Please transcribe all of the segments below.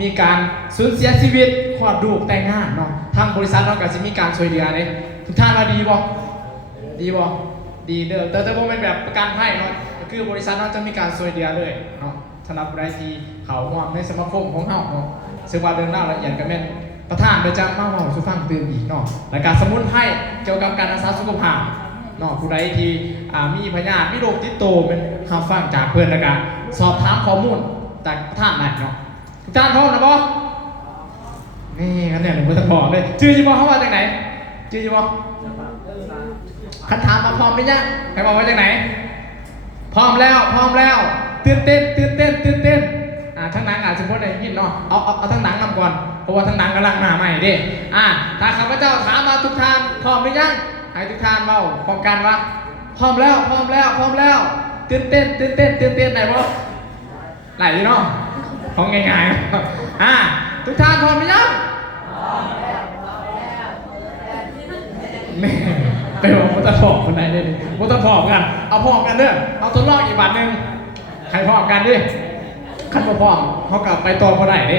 มีการสูญเสียชีวิตคลอดลูกแต่งงานเนาะทางบริษัทเราก็จะมีการช่วยเหลือเลยทุกท่านเราดีบ่ดีบ่ดีเด้อแต่ผมเป็นแบบประกันให้เนาะก็คือบริษัทเราจะมีการช่วยเหลือเลยเนาะสำหรับรายที่เขาร่วมในสมาคมของเราเนาะซึ่งว่าเรื่องราวละเอียดก็แม่นประธานโดยจะมาบอกสู่ฟังตื่นอีกเนาะและการสมุนไพรเกี่ยวกับการรักษาสุขภาพเนาะผู้ใดที่มีพยาธิมีโรคติดตัวเป็นคำฟังจากเพื่อนและกันสอบถามข้อมูลจากประธานได้เนาะทุกท่านพร้อมนะบอนี่กันเนี่ยหนูไม่ต้องบอกเลยชื่อยี่บอเขามาจากไหนชื่อยี่บอคันถามมาพร้อมไหมยังใครบอกว่าจากไหนพร้อมแล้วตื่นเต้นทั้งหนังอาจจะพูดอะไรยินเนาะเอาทั้งหนังนำก่อนเพราะว่าทั้งหนังกำลังมาใหม่ดิถ้าข้าพเจ้าถามมาทุกท่านพร้อมหรือยังให้ทุกท่านเบาพร้อมกันวะพร้อมแล้วตื่นเต้นไหนบอไหลเนาะของง่ายๆทุกท่านพร้อมหรือยังแม่ไปบอกมุตะพอกคนไหนเลยมุตะพอกกันเอาพร้อมกันเด้อเอาทดลองอีกบัตรหนึ่งใครพร้อมกันดิขั้นพร้อมเขากลับไปต่อคนไหนดิ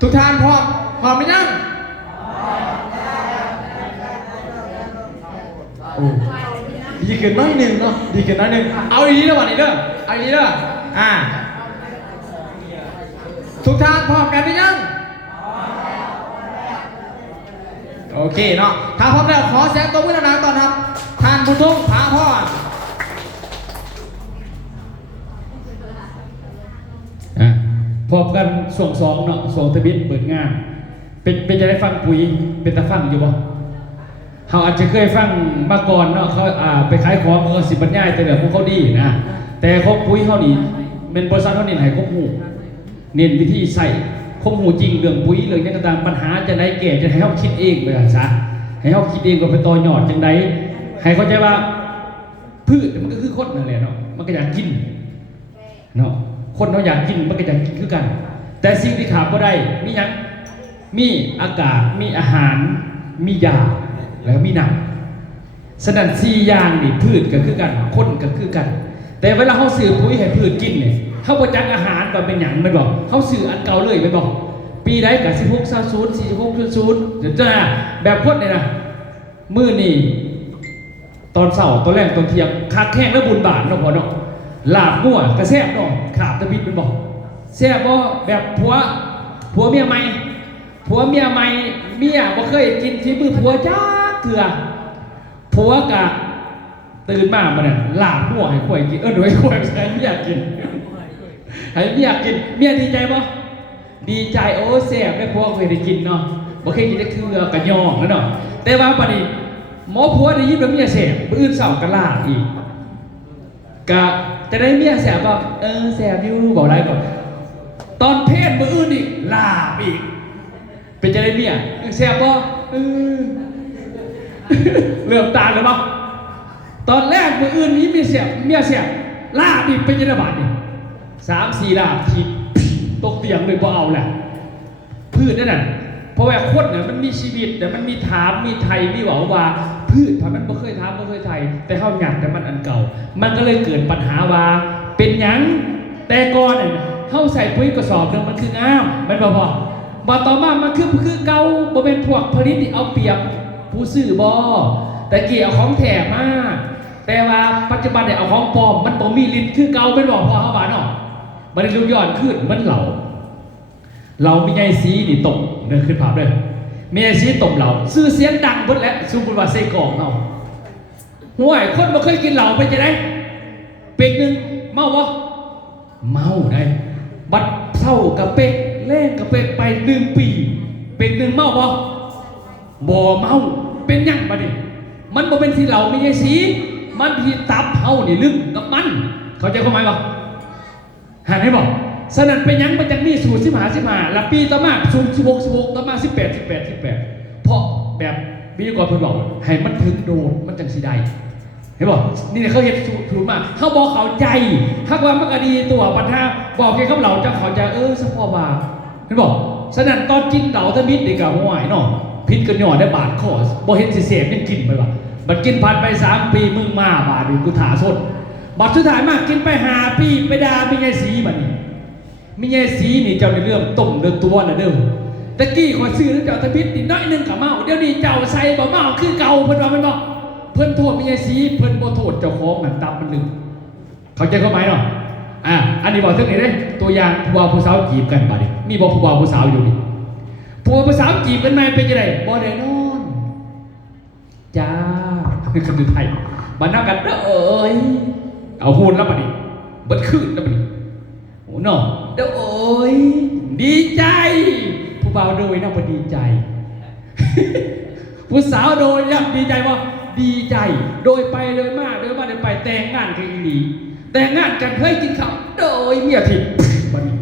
ทุกท่านพร้อมหรือยังโอ้ดีขึ้นน้อยหนึ่งเนาะเอาอีกนิดเด้อวันนี้เด้อทุกท่านพร้อมกันหรือยังโอเคเนาะถ้าพร้อมแล้วขอเสียงตบมือหนาๆก่อนครับท่านผู้ชมพาพ่อพบกันส่งสองเนาะส่งทะเบียนเปิดงานเป็นจะได้ฟังปุ๋ยเป็นตาฟังอยู่บ่เขาอาจจะเคยฟังมาก่อนเนาะเขาไปขายของเขาสิบปัญญาแต่เดี๋ยวพวกเขาดีนะแต่ของปุ๋ยเขานี่เป็นบริษัทเขาเน้นให้ครบหูเน้นวิธีใส่คงหูจริงเรื่องปุ๋ยเรื่องนี้ต่างๆปัญหาจะได้แก่จะให้เขาคิดเองไปซะให้เขาคิดเองก็ไปต่อยอดจังไดให้เข้าใจว่าพืชมันก็คือคนนั่นแหละเนาะมันก็อยากกินเนาะคนเขาอยากกินมันก็อยากกินคือกันแต่สิ่งที่ขาดก็ได้มีอย่างมีอากาศมีอาหารมียาแล้วมีน้ำฉะนั้น4อย่างนี่พืชก็คือกันคนก็คือกันแต่เวลาเขาซื้อปุ๋ยให้พืชกินเนี่ยเขาประจักอาหารก็เป็นอย่างไม่บอกเขาซื้ออันเก่าเลยไม่บอกปีใดกับ16 40 46 00เดี๋ยวจะแบบพดเนี่ยนะมือนี่ตอนเสาร์ตอนแรกตอนเที่ยงคักแข้งแล้วบุญบาทเนาะพอเนาะลาบมั่วกระแซบเนาะขาดตะบิดเป็นบอกแซ่บบ่แบบผัวเมียใหม่เมียบ่เคยกินที่มือผัวจ้าเกลือผัวกะตื่นมาเนี่ยลาบมั่วให้ข่อยกินโดยข่อยใช้เมียกินให้เมียกินเมียดีใจบ่ดีใจโอ้แซ่บแม่ผัวเคยได้กินเนาะบ่เคยกินได้เกลือกะย่องแล้วเนาะแต่ว่าบัดนี้หมอผัวได้ยินว่าเมียแซ่บมื้ออื่นเช้ากะลาดอีกกะจะได้เมียแซ่บบ่แซ่บอยู่บ่ได้ก่อนตอนเพศมื้ออื่นอีกลาบอีกเป็นจะได้เมียแซ่บบ่เริ่มตาเลยบ่ตอนแรกมื้ออื่นนี้เมียแซ่บลาบอีกเป็นจังได๋บาดนี่3-4 ลาบทีตกเตียงเลยบ่เอาแหละพืชนั่นน่ะเพราะว่าคนน่ะมันมีชีวิตแต่มันมีถามมีไทยมีว่าพืชถ้ามันบ่เคยถามบ่เคยไทยแต่เฮาอยากแต่มันอันเก่ามันก็เลยเกิดปัญหาว่าเป็นหยังแต่ก่อนน่ะเฮาใส่ปุ๋ยกระสอบนึงมันคืองามมันบ่พอบ่ต่อมามันคือเก่าบ่เป็นพวกผลิตที่เอาเปรียบผู้ซื้อบ่แต่เกี่ยวของแท้มาแต่ว่าปัจจุบันเนี่ยเอาของปลอมมันบ่มีฤทธิ์คือเก่าเป็นบ่พอเฮาว่าเนาะมันได้ย้อนขึ้นมันเรามีไงสีนี่ตกเดินขึ้นภาพเลยมีไงสีตกเราซื้อเสียงดังหมดแล้วซูบุว่าใส่กล่องเอาห่วยคนบ่เคยกินเหล้าเป็นจะได้เป็กหนึ่งเมาบ่เมาได้บัดเศร้ากับเป็กแรงกับเป็กไป1 ปีเป็กหนึ่งเมาบ่เมาเป็นยังบัดนี้มันบ่เป็นที่เหล้ามีไงสีมันที่ตับเฮานี่ลึกกับมันเข้าใจความหมายบ่หาได้บ่ฉะนั้นเป็นยังมันจะมีสูตร15แล้วปีต่อมาสูตร16ต่อมา18เพราะแบบมีก่อนเพิ่นบอกให้มันถึงโดนมันจังสิได้เห็นบ่นี่เขาเฮ็ดสูตรมาเขาบอกเข้าใจฮักว่ามันก็ดีตัวปัญหาบอกแค่กับเราจะเข้าใจเฉพาะว่าเห็นบ่ฉะนั้นตอนกินเหล้าตะมิดนี่ก็ห่วยเนาะพิษกันย่อได้บาดคอบ่เห็นสิเสพยังกินไปว่าบัดกินผ่านไป3 ปีมึงมาบาดนี่กูถาสดบัดสุดท้ายมากินไป5 ปีไปด่าเป็นไงสีบัดนี้ มีแย่สีนี่เจ้าในเรื่องต้มเดือตัวน่ะเด้อตะกี้ขอยซื้อแล้วเจ้าทบิดนี่น้อยนึงกับเมาเดี๋ยวนี้เจ้าใส่บ่เมาคือเก่าเพิ่นว่ามันบ่เพิ่นโทษมีแย่สีเพิ่นบ่โทษเจ้าของนั่นตามมันลืมเข้าใจเข้าไหมเนาะอันนี้บอกเรื่องนี้เด้ตัวอย่างผู้บ่าวผู้สาวจีบกันบัดนี้มีบ่ผู้บ่าวผู้สาวอยู่นี่ผู้บ่าวผู้สาวจีบกันมาเป็นจังได๋บ่ได้นอนจ้าคือคำไทยมานั่งกันเด้อเอ้ยเอาฮูนแล้วบัดนี้เบิดคืนแล้วบัดนี้โอ้เนาะเด้อเอ้ยดีใจผู้บ่าวโดยน่าบ่ดีใจ ผู้สาวโดยยับดีใจว่าดีใจโดยไปโดยมาโดยมาโดยไปแต่งงานกันอีหลีแต่งงานกันเคยกินข้าวโดยเมียทิพย์บัดนี้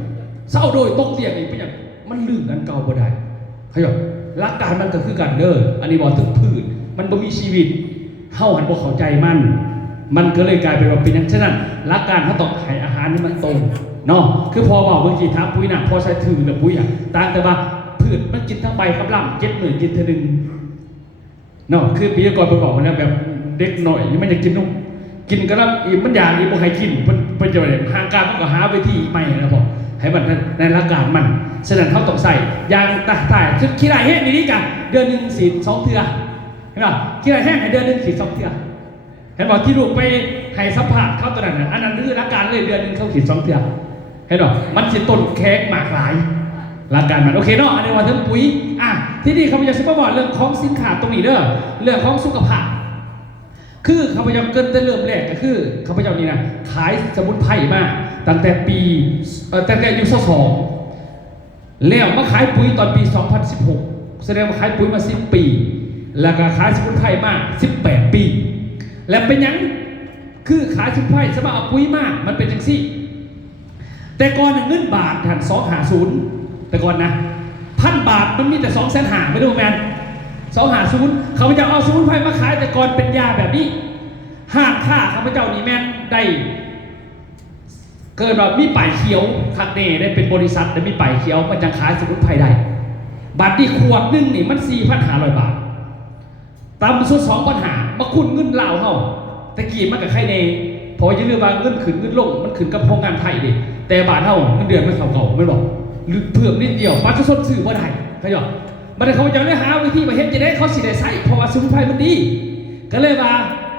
เศร้าโดยตกเตียงนี่เป็นหยังมันลืมกันเก่าบ่ได้เขาบอกหลักการมันก็คือกันเด้ออันนี้บอกถึงพืชมันบ่มีชีวิตเฮาหันบ่เข้าใจมันก็เลยกลายเป็นว่าเป็นอย่างฉะนั้นหลักการเขาต้องให้อาหารนี่มันตรงเนาะคือพอบอกบางทีถามปุ้ยน่ะพอใช้ถึงกับปุ้ยอ่ะต่างแต่ว่าพืชมันกินทั้งใบกับลำ7 มื้อกินเท่านึงเนาะคือปีก่อนผมบอกว่าแล้วแบบเด็กหน่อยนี่มันอยากกินนมกินก็แล้วมันอยากอีบ่ให้กินเพิ่นจะทางการมันก็หาวิธีใหม่นะพ่อให้มันในหลักการมันฉะนั้นเขาต้องใส่ยางตายคือขี้ไรแห้งนี่กันเดือนนึงสี2 เทื่อเห็นป่ะขี้ไรแห้งเดือนนึงสี2 เทื่อเห็นบอกที่ลูกไปให้สัมผัสเข้าตัวนั้นอันนั้นคือหลักการเลยเดือนนึงเขาขีด2 เทื่อเห็นป่ะมันสิต้นแขกหมากหลายหลักการมันโอเคเนาะอันนี้ว่าทั้งปุ๋ยที่นี่เขาพยายามซิปบอกเรื่องของสินค้าตรงนี้เด้อเรื่องของสุขภาพคือเขาพยายามเกินแต่เริ่มแรกก็คือเขาพยายามนี่นะขายสมุนไพรมาตั้งแต่อายุ22แล้วมาขายปุ๋ยตอนปี2016แสดงว่าขายปุ๋ยมา10 ปีแล้วก็ขายสมุนไพรมา18 ปีและเป็นยังคือขายสมุนไพรสมัครเอาปุ๋ยมามันเป็นจังซี่แต่ก่อนเงินบาทหัน250แต่ก่อนนะ1,000 บาทมันมีแต่250,000ไม่รู้แมน250เขาจะเอาสมุนไพรมาขายแต่ก่อนเป็นยาแบบนี้ห้างค่าข้าพเจ้านี่แมนได้เกิดแบบมีป่ายเขียวคักเน่ได้เป็นบริษัทได้มีป่ายเขียวมันจะขายสมุนไพรได้บาทที่ขวดนึงนี่มัน 4,500 บาทตามสุด2 ปัญหามาคุณเงินลาวเฮาตะกี้มันกับใครเน่พอยืมบางเงินขึ้นเงินลงมันขึ้นกับโครงงานไทยดิแต่บาทเฮาเงินเดือนมันเก่าไม่บอกหรือเพิ่มนิดเดียวมันจะสดสื่อบ่ได้เขาบอกมันเขาจะได้หาวิธีมาเฮ็ดจะได้เขาสิได้ใช้เพราะว่าสมุนไพรมันดีก็เลยว่า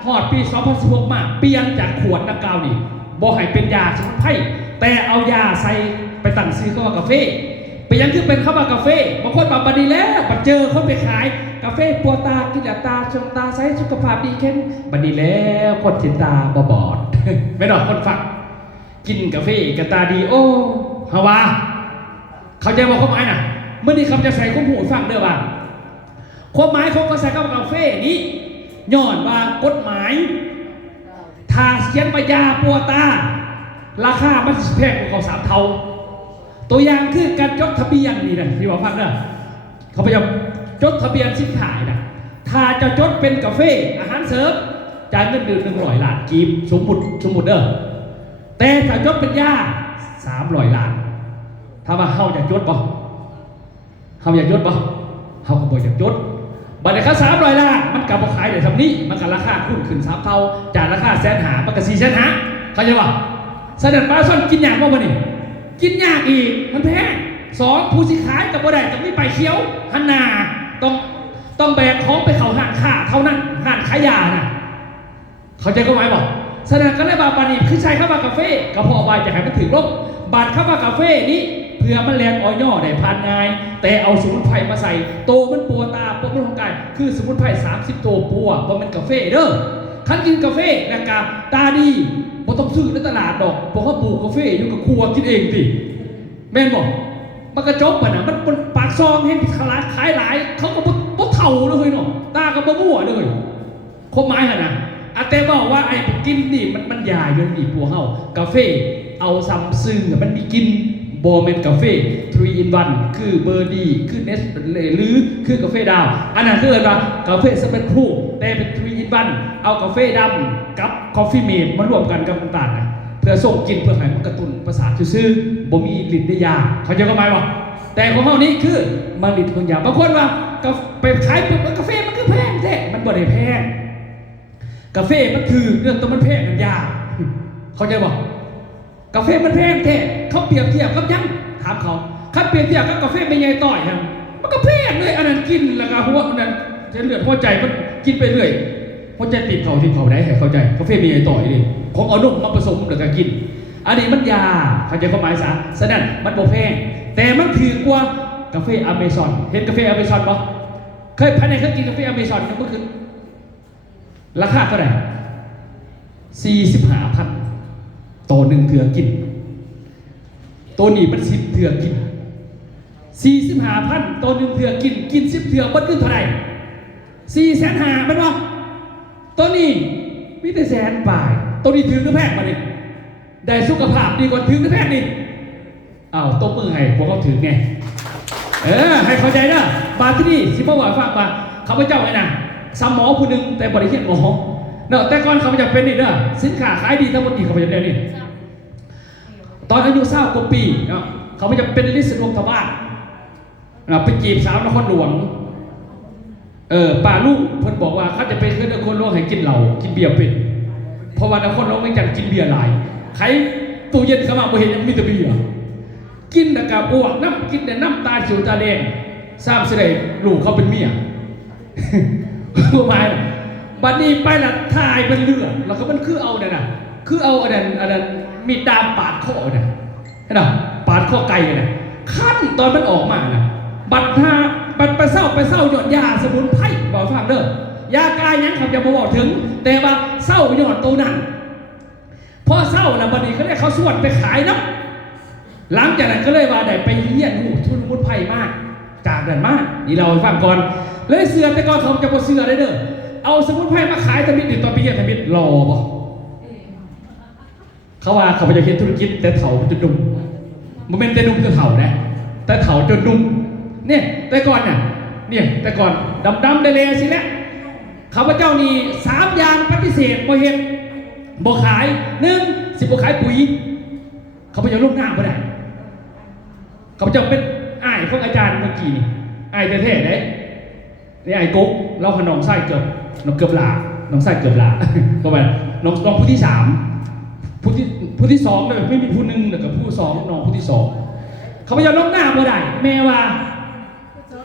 ฮอดปี2016มาเปลี่ยนจากขวดน้ำกาวนี่บ่ให้เป็นยาสมุนไพรแต่เอายาใส่ไปตั้งซื้อเข้ามากาแฟไปยังคือเป็นเข้ามากาแฟบางคนมาบัดนี้แล้วบัดเจอเขาไปขายกาแฟปัวตากินตาชงตาใช้สุขภาพดีเข้มบัดนี้แล้วคนติดตาบอด ไม่ดอกคนฝักกินกาแฟกันตาดีโอ้ฮาวาเขาใจว่าความหมายน่ะเมื่อนี้คำจะใส่ข้อมูลฟังเด้อว่าความหมายของกาแฟกับกาแฟนี้ย้อนว่ากฎหมายถ้าเขียนมายาปัวตาราคามันแพงกว่าเขา3 เท่าตัวอย่างคือการจดทะเบียนนี่นะที่ว่าฟังเด้อเขาพยายามจดทะเบียนสินค้านะถ้าจะจดเป็นกาแฟอาหารเสริมจ่ายเงินเดือน100 ล้านกีบสมมุติเด้อแต่ถ้าจดเป็นยา300 ล้านถ้าว่าเฮาอยากยศบ่เฮาอยากยศบ่เฮาก็บ่อยากยศบัดนี้ค่า300 ล้านมันก็บ่ขายได้ทำนี้มันก็ราคาขึ้น3 เท่าจากราคา150,000มันก็450,000เข้าใจบ่เสด็จปลาซ่อนกินยากบ่มื้อนี้กินยากอีกมันแพง2ผู้สิขายก็บ่ได้ต้องมีไปเขียวหันหน้าต้องแบกของไปเข้าห้างค้าเท่านั้นห้างขายยาน่ะเข้าใจก็หมายบ่ฉะนั้นก็เลยบาปานี่คือใช้คำว่ากาแฟก็พอไว้จะให้มันถึงลบบาดคำว่ากาแฟนี้เพื่อมันแลนออยได้ผ่านง่ายแต่เอาสมุนไพรมาใส่โตมันปัวตาปัวมันของกายคือสมุนไพร30 ตัวปัวว่ามันกาแฟเด้อคันกินกาแฟแล้วก็ตาดีบ่ต้องซื้อในตลาดดอกเพราะเขาปลูกกาแฟอยู่กับครัวกินเองติแม่นบ่มันกระจบมันปากซองให้ขายหลายเขาก็บ่เท่าเลยเนาะตาก็บ่มั่วเลยคมหมายหั่นน่ะแต่บอกว่าไอ้กินนี่มันยาอยู่นี่ปัวเฮากาแฟเอาซัมซุงมันมีกินโบเมนกาแฟ3 in 1คือเบอร์ดีคือเนสหรือคือกาแฟดาวอันนั้นคือว่ากาแฟสเปรสโซ่แต่เป็น3 in 1เอากาแฟดำกับคอฟฟี่เมดมารวมกันกับน้ำตาลนะเพื่อส่งกินเพื่อให้มันกระตุ้นประสาทซื่อๆบ่มีฤทธิ์ในยาเขาจะเข้าใจป่ะแต่ของเฮานี้คือมันฤทธิ์ของยาบางคนว่าไปขายกาแฟมันคือแพงแท้มันบ่ได้แพงกาแฟมันคือเรื่องตัวมันแพงกันยาเข้าใจป่ะ กาแฟมันแพงแท้เขาเปรียบเทียบกับยังถามเขาเปรียบเทียบกับกาแฟไม่ใหญ่ต่อยครับมันก็แพงเลยอันนั้นกินแล้วก็หัวอันนั้นเส้นเลือดหัวใจมันกินไปเรื่อยหัวใจติดเขาได้ให้เข้าใจกาแฟไม่ใหญ่ต่อยนี่ของเอานมมาผสมแล้วก็กินอันนี้มันยาเข้าใจความหมายซะฉะนั้นมันบ่แพงแต่มันถือกว่ากาแฟอเมซอนเห็นกาแฟอเมซอนปะเคยภายในเคยกินกาแฟอเมซอนเมื่อคืนราคาเท่าไหร่45,000ตัวหนึ่งเถื่อกินตัวนี้มัน10เถื่อกิน45,000ตัวหนึ่งเถื่อกิน10เถื่อมันขึ้นเท่าไหร่450,000มันวะตัวนี้มีแต่แสนปลายตัวนี้ถือหรือแพงมาดิได้สุขภาพดีกว่าถือหรือแพงดิอ้าวตบมือให้พวกเขาถือไงให้เข้าใจนะบาที่นี่สิบ่ว่าฟังว่าเขาพเจ้าไงนะสามหมอผู้หนึ่งแต่บริเวณหมอเนาะแต่ก่อนเขาพเจ้าเป็นนี่เด้อสินค้าขายดีทั้งหมดนี่เขาพเจ้าได้นี่ตอนอายุ20 กว่าปีเนาะเขาพเจ้าเป็นลิสต์รวมทบ้านไปจีบสาวนครหลวงป่าลูกเพิ่นบอกว่าเขาจะไปขึ้นนครหลวงให้กินเหล้ากินเบียร์เป็นเพราะว่านครหลวงไม่จัดกินเบียร์หลายใครตู้เย็นเข้ามาบ่เห็นยังมีแต่เบียร์กินแต่กับอ้วกน้ำกินแต่น้ำตาเขียวตาแดงทราบเสด็จลูกเขาเป็นเมียรู้ไหมบัดนี้ไปละถ่ายเป็นเลือดแล้วก็มันคือเอาเนี่ยนะคือเอาอันนั้นมีดามปาดข้อเนี่ยเห็นไหมปาดข้อไก่เนี่ยขั้นตอนมันออกมานะบัดไปเศร้าหยดยาสมุนไพรบอกฟังเด้อยากายยังเขาจะบอกถึงแต่ว่าเศร้าหยดตัวนั้นพอเศร้าแล้วบัดนี้เขาได้เขาสวดไปขายนะหลังจากนั้นก็เลยว่าได้ไปเยี่ยนหูทุนมุนไพ่มากจากนั้นมากนี่เราฟังก่อนเลยเสือแต่ก่อนเขาจะบ่เสือได้เด้อเอาสมุนไพรมาขายทมิตรตอนไปเยี่ยนทมิตรรอบ่เขาว่าเขาไปจะเห็นธุรกิจแต่เถาจนดุมมันเป็นแต่ดุมจนเถานะแต่เถาจนดุมเนี่ยแต่ก่อนเนี่ยแต่ก่อนดำเลยสิแหละข้าพเจ้านี่3 อย่างปฏิเสธบ่เห็นบ่ขาย1สิบ่ขายปุ๋ยข้าพเจ้าลูกหน้าบ่ได้ข้าพเจ้าเป็นอ้ายของอาจารย์เมื่อกี้นี่อ้ายแท้ๆเด้นี่อ้ายกุ๊กเราขนมไส้เกือบลาน้องไส้เกือบลาก็ไปน้องผู้ที่3ผู้ที่2เลยไม่มีผู้หนึ่งแล้วก็ผู้2น้องผู้ที่2ข้าพเจ้าลูกหน้าบ่ได้แม่ว่า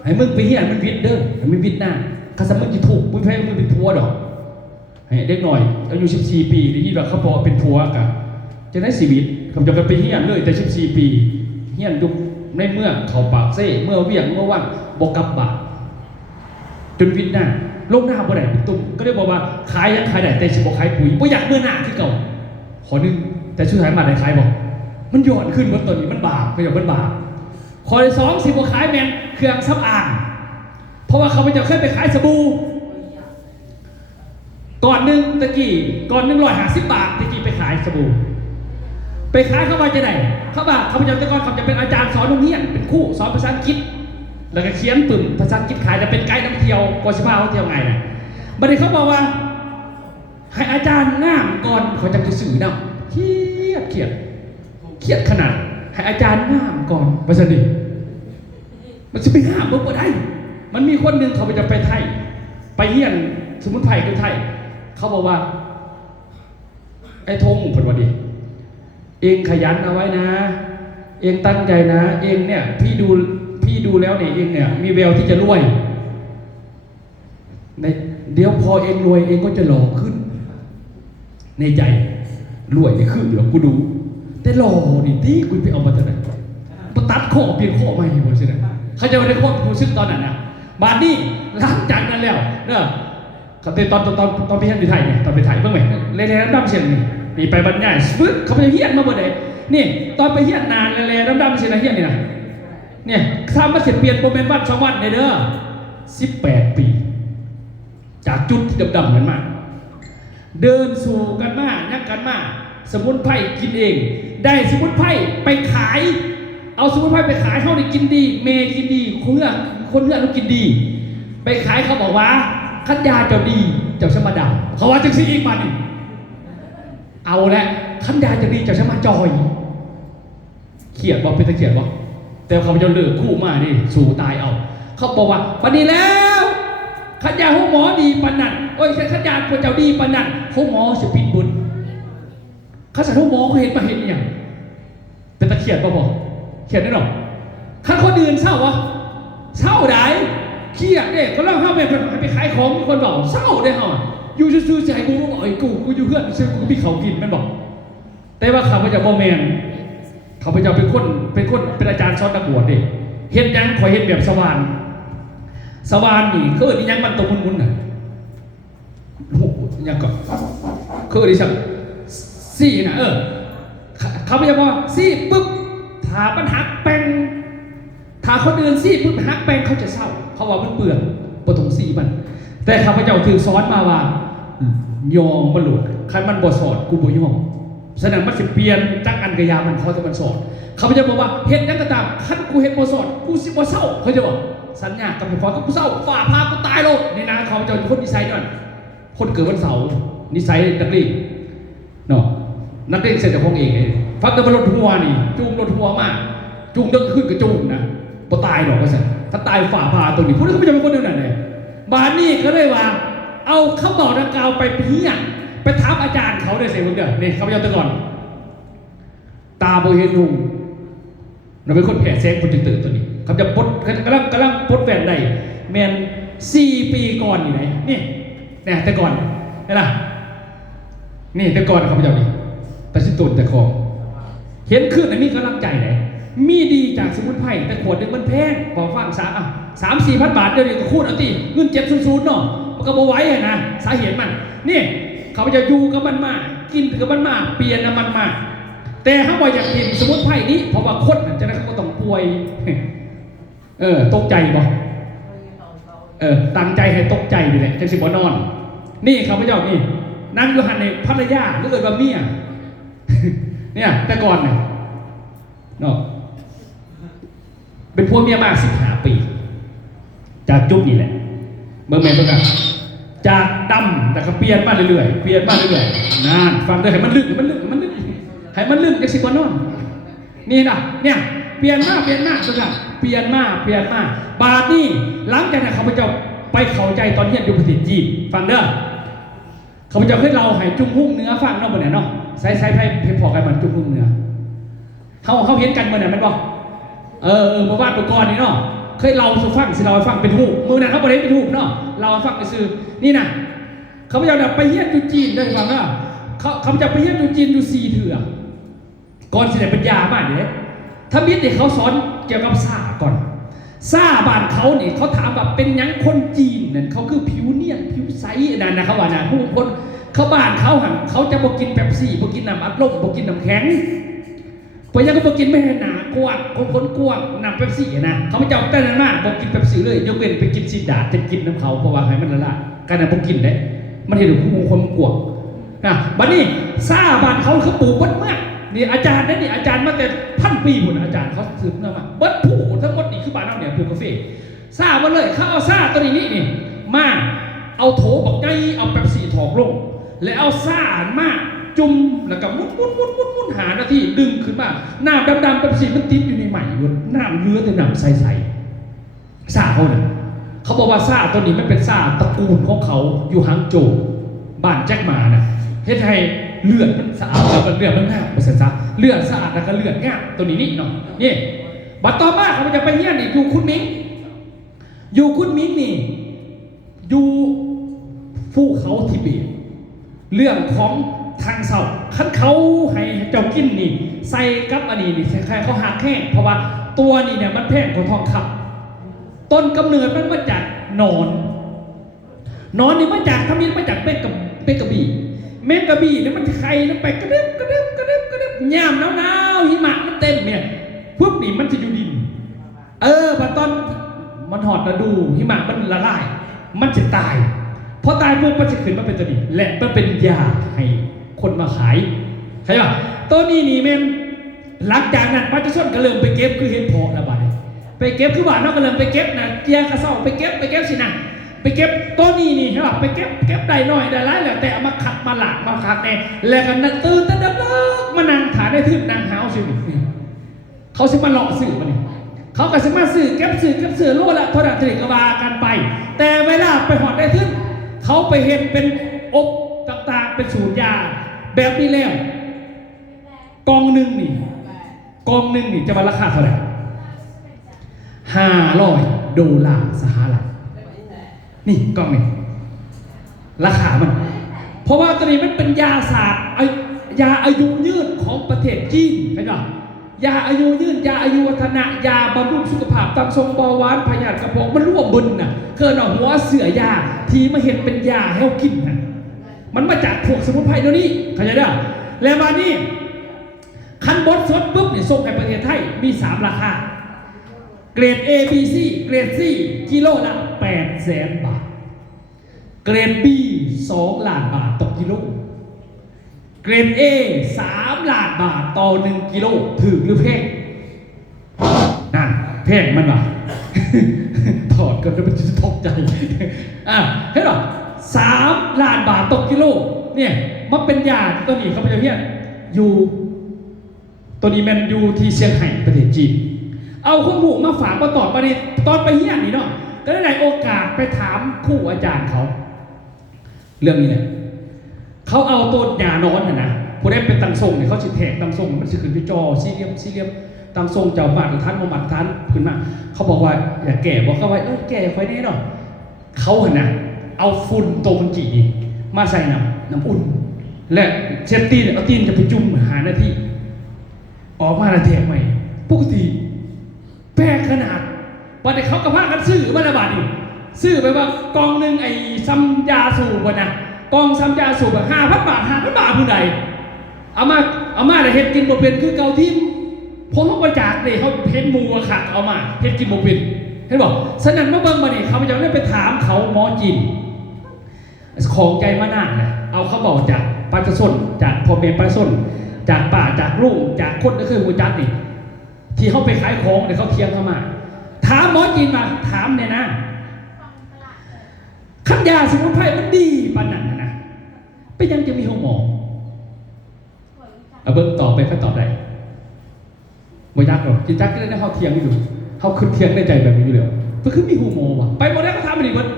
ให้มึงไปเฮียนมันวิทย์เด้อให้มันวิทย์หน้าข้าสมมติจะถูกมึงแพ้มึงเป็นผัวดอกให้เด็กหน่อยอายุ14 ปีได้ยินว่าเขาบอกเป็นผัวกันจะได้ชีวิตเขาจะไปเฮียนเลยแต่14 ปีเฮียนยุคในเมื่อเขาปากเซ่เมื่อเวียงเมื่อว่างบอกกับบะจนวิทย์หน้าโลกหน้าบ่ได้เป็นตุ้มก็ได้บอกว่าขายยังขายได้แต่สิบอกขายปุ๋ยบ่อยากเมื่อหน้าคือเก่าขอนึงแต่ช่วยขายมาได้ขายบอกมันหย่อนขึ้นบนต้นนี้มันบาปก็อย่างมันบาปข้อที่2สิบอกขายแมนเครื่องซับอ่างเพราะว่าเขาไปจะเคยไปขายสบู่ก่อน150 บาทตะกี้ไปขายสบู่ไปขายเข้ามาจะไหนเขาบอกเขาจะแต่ก่อนเขาจะเป็นอาจารย์สอนโรงเรียนเป็นครูสอนภาษาอังกฤษแล้วก็เขียนปึ่มภาษาอังกฤษขายจะเป็นไกด์ท่องเที่ยวกอชิพาเขาเที่ยวไงนะบัดนี้เขาบอกว่าให้อาจารย์ง่ามก่อนเขาจะสื่อนะเครียดขนาดให้อาจารย์ง่ามก่อนภาษาดิมันจะไปง่ามมันก็ได้มันมีคนหนึ่งเขาไปจะไปไทยไปเยี่ยนสมุนไพรคือไทยเขาบอกว่าไอ้ธงผลวันดีเองขยันเอาไว้นะเองตั้งใจนะเองเนี่ยพี่ดูแล้วเนี่ยเองเนี่ยมีแววที่จะรวยเดี๋ยวพอเองรวยเองก็จะหล่อขึ้นในใจรวยนี่ขึ้นอยู่หรอกกูดูแต่หล่อนี่ที่กูไปเอามาจากไหนมาตัดข้อเปลี่ยนข้อใหม่หมดใช่ไหมเขาจะมาได้ข้อกูซึ่งตอนนั้นนะบาดนี้หลังจากนั้นแล้วเนอะเขาตอนไปเฮียนอยู่ไทยเนี่ยตอนไปไทยเพิ่งไหมเล่นน้ำดำเชียงนี่ไปบรรยายปึ๊บเขาไปเฮียนมาบ่ได้นี่ตอนไปเฮียนนานเลยน้ำดำเชียงนะเฮียนนี่นะเนี่ยทำมาเสร็จเปลี่ยนโปรแกรมวัน2 วันในเด้อ18 ปีจากจุดที่ดำๆเหมือนมาเดินสู่กันมานักกันมาสมุนไพรกินเองได้สมุนไพรไปขายเอาสมุนไพรไปขายเขาได้กินดีเมย์กินดีคนเนื้อเรากินดีไปขายเขาบอกว่าขันยาเจ้าดีเจ้าสมดาเขาว่าจึงซีอีกมันเอาละขันยาเจ้าดีเจ้าสมจอยเขียดบอกเป็นตะเขียดบอกแต่เขาจะเลือกคู่มานี่สู่ตายเอาเขาบอกว่าปนี้แล้วขันยาหัวหมอดีปนันโอ้ยขันยาพระเจ้าดีปนันหัวหมอสิปิดบุญข้าสัตว์หัวหมอเขาเห็นมาเห็นอย่าง เป็นตะเขียนป่ะบ่เขียนได้หรอขั้นคนอื่นเศร้าวะเศร้าได้เครียดเด็กก็เล่าเข้าไปขายของมีคนบอกเศร้าได้เหรออยู่ซื่อๆใจกูบอกไอ้กูอยู่เพื่อนซื้อกูมีเขากินมันบอกแต่ว่าข้าพเจ้าบ่แมนข้าพเจ้าเป็นอาจารย์สอนนักบวชดิเห็นยังคอยเห็นแบบสว่านนี่คือนี่ยังมันตรงมุนๆน่ะยังก่อนคือดิฉันสี่นะเขาไม่ใช่ว่าสี่ปุ๊บถาปัญหาแปลงถาคนอื่นสี่ปุ๊บหักแปลงเขาจะเศร้าเขาว่ามันเบื่อปฐมสี่มันแต่ข้าพเจ้าถือสอนมาว่ายอมบรรลุคันมันบ่สอนกูบ่ยอมแสดงมันสิเปลี่ยนจากอันกระยามันเขาจะมันสอนข้าพเจ้าบอกว่าเห็นนั่นก็ตามคันกูเห็นบ่สอนกูสิบ่เศร้าเขาจะบอกสัญญากับพ่อกูเศร้าฝ่าพากูตายโลกในนามข้าพเจ้าคนนิสัยนั่นคนเกิดวันเสาร์นิสัยนักเรียนเนาะนักเรียนเสร็จจากห้องเองฟักกันบนรถทัวร์นี่จูงรถทัวร์มากจูงเดินขึ้นกับจูงนะพอตายหรอกว่าสิถ้าตายฝ่าพาตัวนี้พวกนี้เขาไม่จำเป็นคนเดียวนั่นเลยบานนี่ก็เลยว่าเอาข้าวบอกนักกาวไปเพี้ยไปทับอาจารย์เขาได้เสียคนเดียวนี่เขาไปเอาตัวก่อนตาโบเฮนุงเราเป็นคนแผ่แซงคนจึงตื่นตัวนี้เขาจะปดกำลังปดแหวนใดแมน4 ปีก่อนนี่ไหนนี่เนี่ยแต่ก่อนเห็นไหมนี่แต่ก่อนเขาไปเอาดิแต่ชิตุนแต่ของเห็นขึ้นอันนี้กำลังใจไหนมีดีจากสมุนไพรแต่ขวดนึงมันแพงพอฟัง3-4 พันบาทเดี๋ยวนี้ก็คูณเอาตีเงิน700เนาะมันก็บ่ไหวนะสาเหตุมันนี่เขาจะอยู่กับมันมากินกับมันมาเปลี่ยนน้ำมันมาแต่ถ้าบ่อยากกินสมุนไพรนี้เพราะว่าคนจะได้เขาก็ต้องป่วยตกใจบ่ตั้งใจให้ตกใจนี่แหละจังสิบ่นอนนี่เขาพเจ้านี่นั่งอยู่หันในภรรยาหรือเกิดว่าเมียเนี่ยแต่ก่อนเนี่ยเนาะเป็นพวกเมียมา15 ปีจากจุ๊บนี่แหละเมื่อแม่ต้องการจากดำแต่ก็เปลี่ยนมาเรื่อยๆนานฟังด้วยให้มันลึกให้มันลึกจังสิบ่นอนนี่นะเนี่ยเปลี่ยนมาสุดท้ายเปลี่ยนมาบาดนี่หลังจากนั้นเขาพเจ้าไปเข้าใจตอนเรียนอยู่ประเทศจีนฟังเด้อเขาพเจ้าให้เราให้จุ่มหุ้งเนื้อฟังเนาะบ่เนี่ยเนาะใส่ให้พอกันมันจุ่มหุ้งเนื้อเขาเห็นกันบ่เนี่ยมันบ่เมื่อวานตัวก่อนนี่เนาะเคยเราสู่ฟังสิเราฟังเป็นหูมือนั้นเขาบ่ได้เป็นหูเนาะเราฟังไปซื้อนี่นะเขาพเจ้าไปเรียนอยู่จีนได้ฟังเนาะเขาพเจ้าไปเรียนอยู่จีนอยู่4 เถื่อก่อนสิได้ปัญญามากเนี่ยถ้ามิตรเนี่ยเขาสอนเกี่ยวกับซ่าก่อนซ่าบ้านเขาเนี่ยเขาถามแบบเป็นยังคนจีนเนี่ยเขาคือผิวเนียนผิวใสนั่นนะเขาว่านะผู้คนเขาบ้านเขาหันเขาจะบอกกินเป๊ปซี่บอกกินน้ำอัดลมบอกกินน้ำแข็งเพราะยังก็บอกกินไม่ให้หนากวางคนกวางน้ำเป๊ปซี่นะเขาไม่เจ้าแต่นั้นมากบอกกินเป๊ปซี่เลยยกเว้นไปกินซีดาจะกินน้ำเขาเพราะว่าให้มันละลายการนั้นบอกกินได้มันเห็นผู้คนมันกวางนะบัดนี้ซ่าบ้านเขาปลูกวัดมากนี่อาจารย์นั่นนี่อาจารย์มาแต่1,000 ปีพุ่นอาจารย์เขาสืบเนื่องมาวัดผู้ทั้งหมดนี่คือบ้านเราเนี่ยปลูกกาแฟซ่ามาเลยเขาเอาซ่าตัวนี้นี่มาเอาโถบักไก่เอาเป๊ปซี่ถอกลงแล้วเอาซ่ามาจุ่มแล้วก็มุนหาหน้าที่ดึงขึ้นมาน้ำดำๆเป๊ปซี่มันติดอยู่ในใหม่อยู่น้ำเลือแต่น้ำใสซ่าเขาเนี่ยเขาบอกว่าซ่าตัวนี้มันเป็นซ่าตระกูลของเขาอยู่ฮังโจวบ้านแจ็คหมาน่ะเฮ็ดให้เลือดมันสะอาดแล้วก็เลือดมันงามไปซะเลือดสะอาดแล้วก็เลือดงามตัวนี้นี่เนาะนี่บัดต่อมาเขาจะไปเฮียนอีกอยู่คุณมิ้งนี่อยู่ภูเขาทิเบตเรื่องของทางเสาขั้นเขาให้เจ้ากินนี่ใส่กับอันนี้นี่ใครเขาหักแห้งเพราะว่าตัวนี่เนี่ยมันแพงกว่าทองคำต้นกำเนิดมันมาจากนอนนี่มาจากทำยินมาจากเป็ดกระบี่เม็ดกระบี่เนี่ยมันไข่แล้วไปกระดึ๊บย่ามหนาวหิมะมันเต็มเนี่ยพวกนี้มันจะอยู่ดินพอตอนมันหอดมาดูหิมะมันละลายมันจะตายพอตายปุ๊บมันจะขึ้นมาเป็นตัวนี้และมันเป็นยาให้คนมาขายใช่ป่ะตัวนี้นี่แม่นหลังจากนั้นปัจจุบันก็เริ่มไปเก็บคือเห็ดเพาะนะบ้านไปเก็บคือบ้านเราก็เริ่มไปเก็บนะเกียร์กระเซ้าไปเก็บสินะไปเก็บตัวนี้ใช่ป่ะไปเก็บได้หน่อยได้หลายแหละแต่เอามาขัดมาหลากมาขัดแน่แล้วก็ตื่นแต่ดับเลิกมานั่งฐานได้ทึบนั่งหาวสิเขาสิมาหลอกสื่อมาเนี่ยเขาก็สิมาสื่อเก็บสื่อรู้ละโทษตรีกบากันไปแต่เวลาไปหอดได้ทึบเขาไปเห็นเป็นอบต่างๆเป็นสูตรยาแบบนี้แล้วกองหนึ่งนี่ กองหนึ่งนี่จะมาราคาเท่าไหร่$500สหรัฐนี่กองนี่ราคามันเพราะว่าตัวนี้มันเป็นยาศาสตร์ยาอายุยืนของประเทศจีนเห็นไหมยาอายุยืนยาอายุวัฒนะยาบำรุงสุขภาพตามทรงเบาหวานพยาธิกระเพาะมันร่วมบุญน่ะเกิดเอาหัวเสือยาที่มาเห็นเป็นยาให้เรากินน่ะมันมาจากพวกสมุนไพรตัวนี้เข้าใจได้แล้วมานี่คันบดสดปุ๊บเนี่ยส่งให้ประเทศไทยมี3ราคาเกรด A B C เกรด C กิโลละ800,000 บาทเกรด B 2 ล้านบาทต่อกิโลเกรด A 3 ล้านบาทต่อ1กิโลถือหรือแพงนั่นแพงมันวะ ถอดก็จะเป็นจะตกใจเห็นหรอ3 ล้านบาทต่อกิโลเนี่ยมันเป็นยาตัวนี้เขาไปเรียนอยู่ตัวนี้มันอยู่ที่เซี่ยงไฮ้ประเทศจีนเอาข้อมูลมาฝากมาตอบประเด็นตอนไปเฮียนนี่เนาะก็ได้โอกาสไปถามครูอาจารย์เขาเรื่องนี้เนี่ยเขาเอาตัวยานอนนะผู้ได้เป็นตังทรงเนี่ยเขาสิแทกตังทรงมันสิขึ้นที่จอสี่เหลี่ยมตังทรงเจ้าบาทท่านมาท่านขึ้นมาเขาบอกว่าอย่าแก่บอกเขาไว้แก่ค่อยแน่เนาะเขาน่ะเอาฝุ่นโตมันจีมาใส่น้ำอุ่นและเช็ดตีนเอาตีนจะไปจุ่มหานาทีออกมาละแทกใหม่ปกติแปลกขนาดวันนี้เขากระพากันซื้อมาละบาทนี่ซื้อไปว่ากองหนึ่งไอ้ซัมยาสูบนะกองซัมยาสูบแบบ5,000 บาทผู้ใดเอามาแต่เฮ็ดกินบ่เป็นคือเกาทิมผมต้องประจากเลยเขาเห็นมูขาดเอามาเฮ็ดกินบ่เป็นเห็นบอกสนั่นมาเบิ่งมาเนี่ยเขาจะได้ไปถามเขาหมอจีนของใจมานานนะเอาเขาบอกจากปาจะส้นจากพ่อแม่ปาส้นจากป่าจากลูกจากคนก็คือหัวจัดนี่ที่เขาไปขายของเดี๋ยวเขาเทียงเข้ามาถามหมอจีนมาถามเนี่ยนะขันยาสมุนไพรมันดีปานนั้นนะไปยังจะมีห้องหมอเอาเบิ้งตอบไปเขาตอบได้บ่ยากหรอกจิตจักก็ได้เขาเทียงอยู่เขาคือเทียงในใจแบบนี้อยู่แล้วก็คือมีห้องหมอว่ะไปหมดแล้วเขาถามไปดิเบิ้ง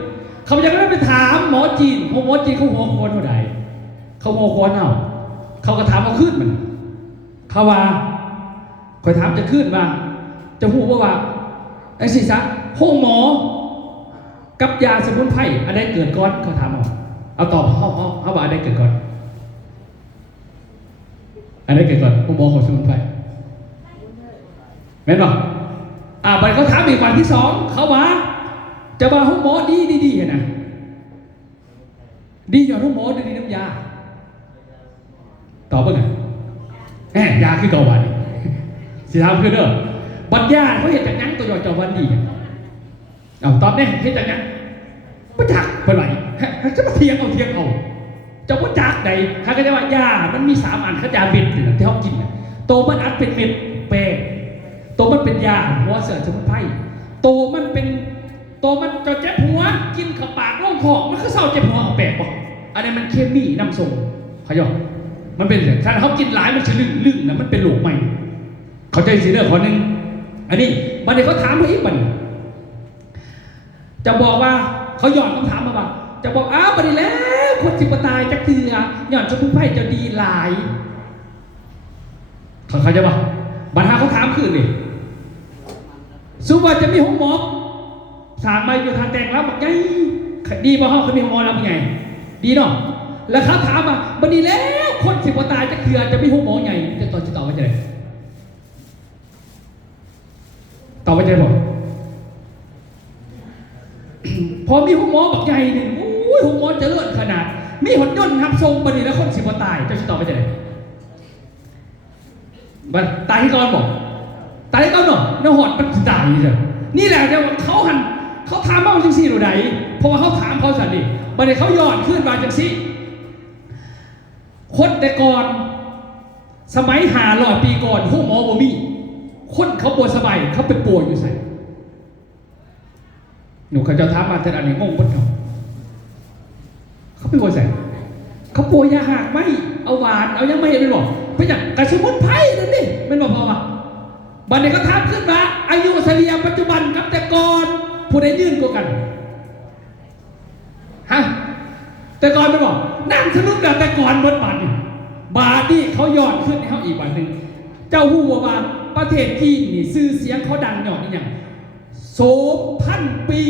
เขายังไม่ได้ไปถามหมอจีนหมอจีนเขาหัวโคนเท่าไหร่เขาหัวโคนเอาเขาก็ถามเขาขึ้นมันเขาว่าคอยถามจะขึ้นว่าจะพูดว่าไอ้สิซะห้องหมอกับยาสมุนไพรอะไรเกิดก่อนเขาถามเอาตอบเขาว่าอะไรเกิดก่อนอะไรเกิดก่อนห้องหมอของสมุนไพรแม่นหรอไปเขาถามอีกวันที่2เขาว่าจะมาห้องหมอดีนะดีอย่างห้องหมอดีน้ำยาตอบว่าไงยาคือเกาวันสิทำคือเด้อบัญญาเขาเห็นจากยังตัวจอวันดีตอนนี้เห็นจากยังประจักษ์ไปไหนจะมาเทียงเอาจะประจักษ์ใดเขาก็จะว่ายามันมี3 อันขยาเม็ดที่เขากินโตมันอัดเป็นเม็ดแปรโตมันเป็นยาหัวเสือสมุนไพรโตมันจะเจ็บหัวกินขับปากล่องคอมันก็เศร้าเจ็บหัวเอาแปลกป่ะอันนี้มันเคมีน้ำทรงขยอมันเป็นถ้าเขากินหลายมันจะลึ่งนะมันเป็นโรคใหม่เขาใจสีเด้อคนหนึ่งอันนี้บันเดี๋ยวเขาถามมาอีกบันจะบอกว่าเขาหย่อนคำถามมาว่าจะบอกบันนี้แล้วคนสิบตายจักเตือหย่อนสมุนไพรจะดีหลายเขาจะบอกบันหาเขาถามคืนนี่สุว่าจะมีห้องหมอสารมาอยู่ทางแดงแล้วบอกไงดีป่ะเขามีห้องหมอแล้วเป็นไงดีเนาะแล้วเขาถามมาบันนี้แล้วคนสิบตายจักเตือจะมีห้องหมอไงจะตอบว่าจะไรตอบว่าจะบอกพอมีห้องหมอบอกใหญ่หนึ่งห้องหมอเจริญขนาดมีหดย่นทำทรงบันนี้แล้วคนสิบตายจะตอบว่าจะไรบันตายที่ก่อนบอกตายที่ก่อนเนาะเนื้อหอดมันตายเลยนี่แหละเดี๋ยวเขาถามว่าจังซี่หรือใดเพราะว่าเขาถามเขาสันดิบันนี้เขาย้อนขึ้นมาจังซี่คนแต่ก่อนสมัย500 ปีก่อนห้องหมอบ่มีคนเขาปวดสบายเขาไปป่วยอยู่ใส่หนูเขาจะถามมาแต่อันนี้งงปะเขาไปป่วยใส่เขาป่วยยาหักไม่เอาหวานเอายังไม่เป็นหรอกไปจากกระสมุนไพรนั่นนี่เป็นบอกพอบันนี้ก็ถามขึ้นมาอายุเฉลี่ยปัจจุบันกับแต่ก่อนผู้ใดยื่นกว่ากันฮะแต่ก่อนเป็นบอกนั่งสนุกแต่ก่อนบนบันบาทนี่เขาย้อนขึ้นให้เขาอีกบันหนึ่งเจ้าหู้ว่า ประเทศจีนนี่ชื่อเสียงเขาดังหย่อนนี่อย่างโสมพันปี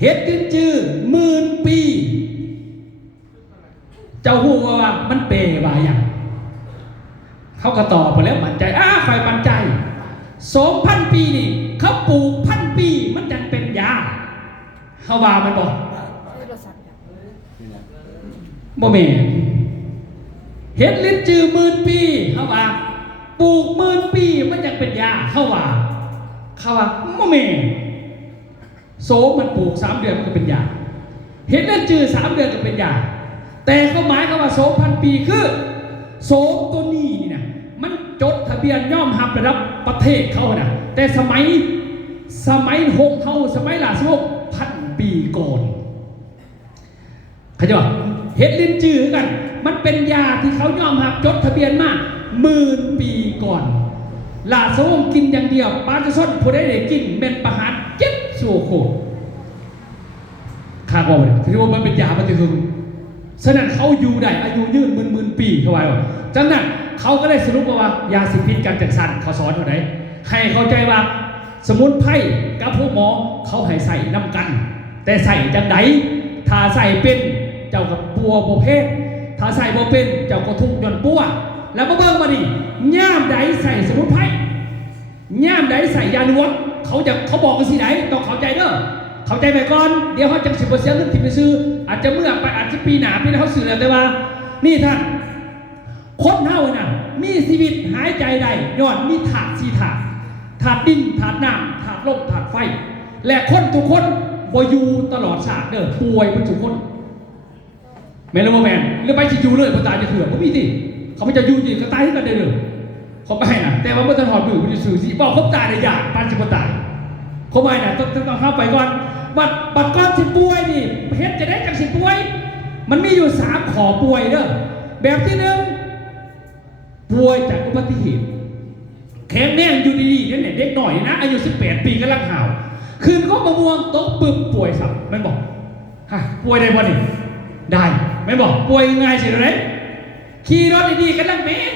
เฮ็ดกินจื้อหมื่นปีเจ้าฮู้ว่ามันเปว่าอย่างเขาก็ตอบไปแล้วมั่นใจใครมั่นใจ2,000 ปีนี่เขาปลูก1,000 ปีมันจังเป็นยาเขาว่ามันบอกบ่แม่นเฮ็ดลิ้นจือ10,000 ปีเขาว่าปลูก10,000 ปีมันจังเป็นยาเขาว่าบ่แม่นโสมมันปลูก3 เดือนมันก็เป็นยาเฮ็ดลิ้นจือ3 เดือนก็เป็นยาแต่เขาหมายเขาว่า2,000 ปีคือโสมตัวนี้นี่นะมันจดทะเบียนย่อมรับระดับประเทศเขานะแต่สมัยหงเขาสมัยราชวงศ์1,000 ปีก่อนเขาจะว่าเฮ็ดลิ้นจือกันมันเป็นยาที่เขาย่อมรับจดทะเบียนมา10,000 ปีก่อนราชวงศ์กินอย่างเดียวปาจะส้นผู้ใดได้กินเป็นประหารเจ็ดสู่โคตรข้าบอกเลยถือว่ามันเป็นยาปฏิหึงฉะนั้นเขาอยู่ได้อายุยืนหมื่นปีเขาว่าจากนั้นเขาก็ได้สรุปว่ายาสิพิษการจัดสรรเขาสอนเท่าไหร่ให้เข้าใจว่าสมุนไพรกับพวกหมอเขาให้ใส่น้ำกันแต่ใส่จังไดถ้าใส่เป็นเจ้ากับปัวโบเพศถ้าใส่โบเป็นเจ้าก็ทุกย่อนปัวแล้วมาเบิ่งมาดิย่ามใดใส่สมุนไพรย่ามใดใส่ยาหนวดเขาบอกกันสิไหนต้องเข้าใจเด้อเข้าใจไปก่อนเดี๋ยวเขาจะ10%เรื่องที่ไปซื้ออาจจะเมื่อไปอาจจะปีหน้าเขาสื่อแล้วแต่ว่านี่ท่านคนเฮาน่ะมีชีวิตหายใจได้ย้อนมีธาตุ4 ธาตุดินธาตุน้ำธาตุลมธาตุไฟและคนทุกคนบ่อยู่ตลอดชาติเด้อป่วยเป็นทุกคนแม่นบ่แม่นหรือไปสิอยู่เลยบ่ตายจะเถื่อบ่มีสิเขาไม่จะอยู่จริงก็ตายที่กันได้เด้อเขาไปน่ะแต่ว่าบ่ทันหอดมือบ่สิสื่อสิบอกเขาตายได้ยากปานสิบ่ตายเขาไม่น่ะต้องเข้าไปก่อนบัดก่อนสิป่วยนี่เฮ็ดจะได้จังสิป่วยมันมีอยู่3ข้อป่วยเด้อแบบที่1ป่วยจากอุบัติเหตุแข็งแรงอยู่ดีๆเนี่ยเด็กหน่อยนะอายุ18 ปีกำลังห่าวคืนก็มะม่วงตกปึบป่วยสับมันบอกป่วยได้บ่นี่ได้ไม่บอกป่วยง่ายสิเลยขี่รถดีๆกำลังเม็ด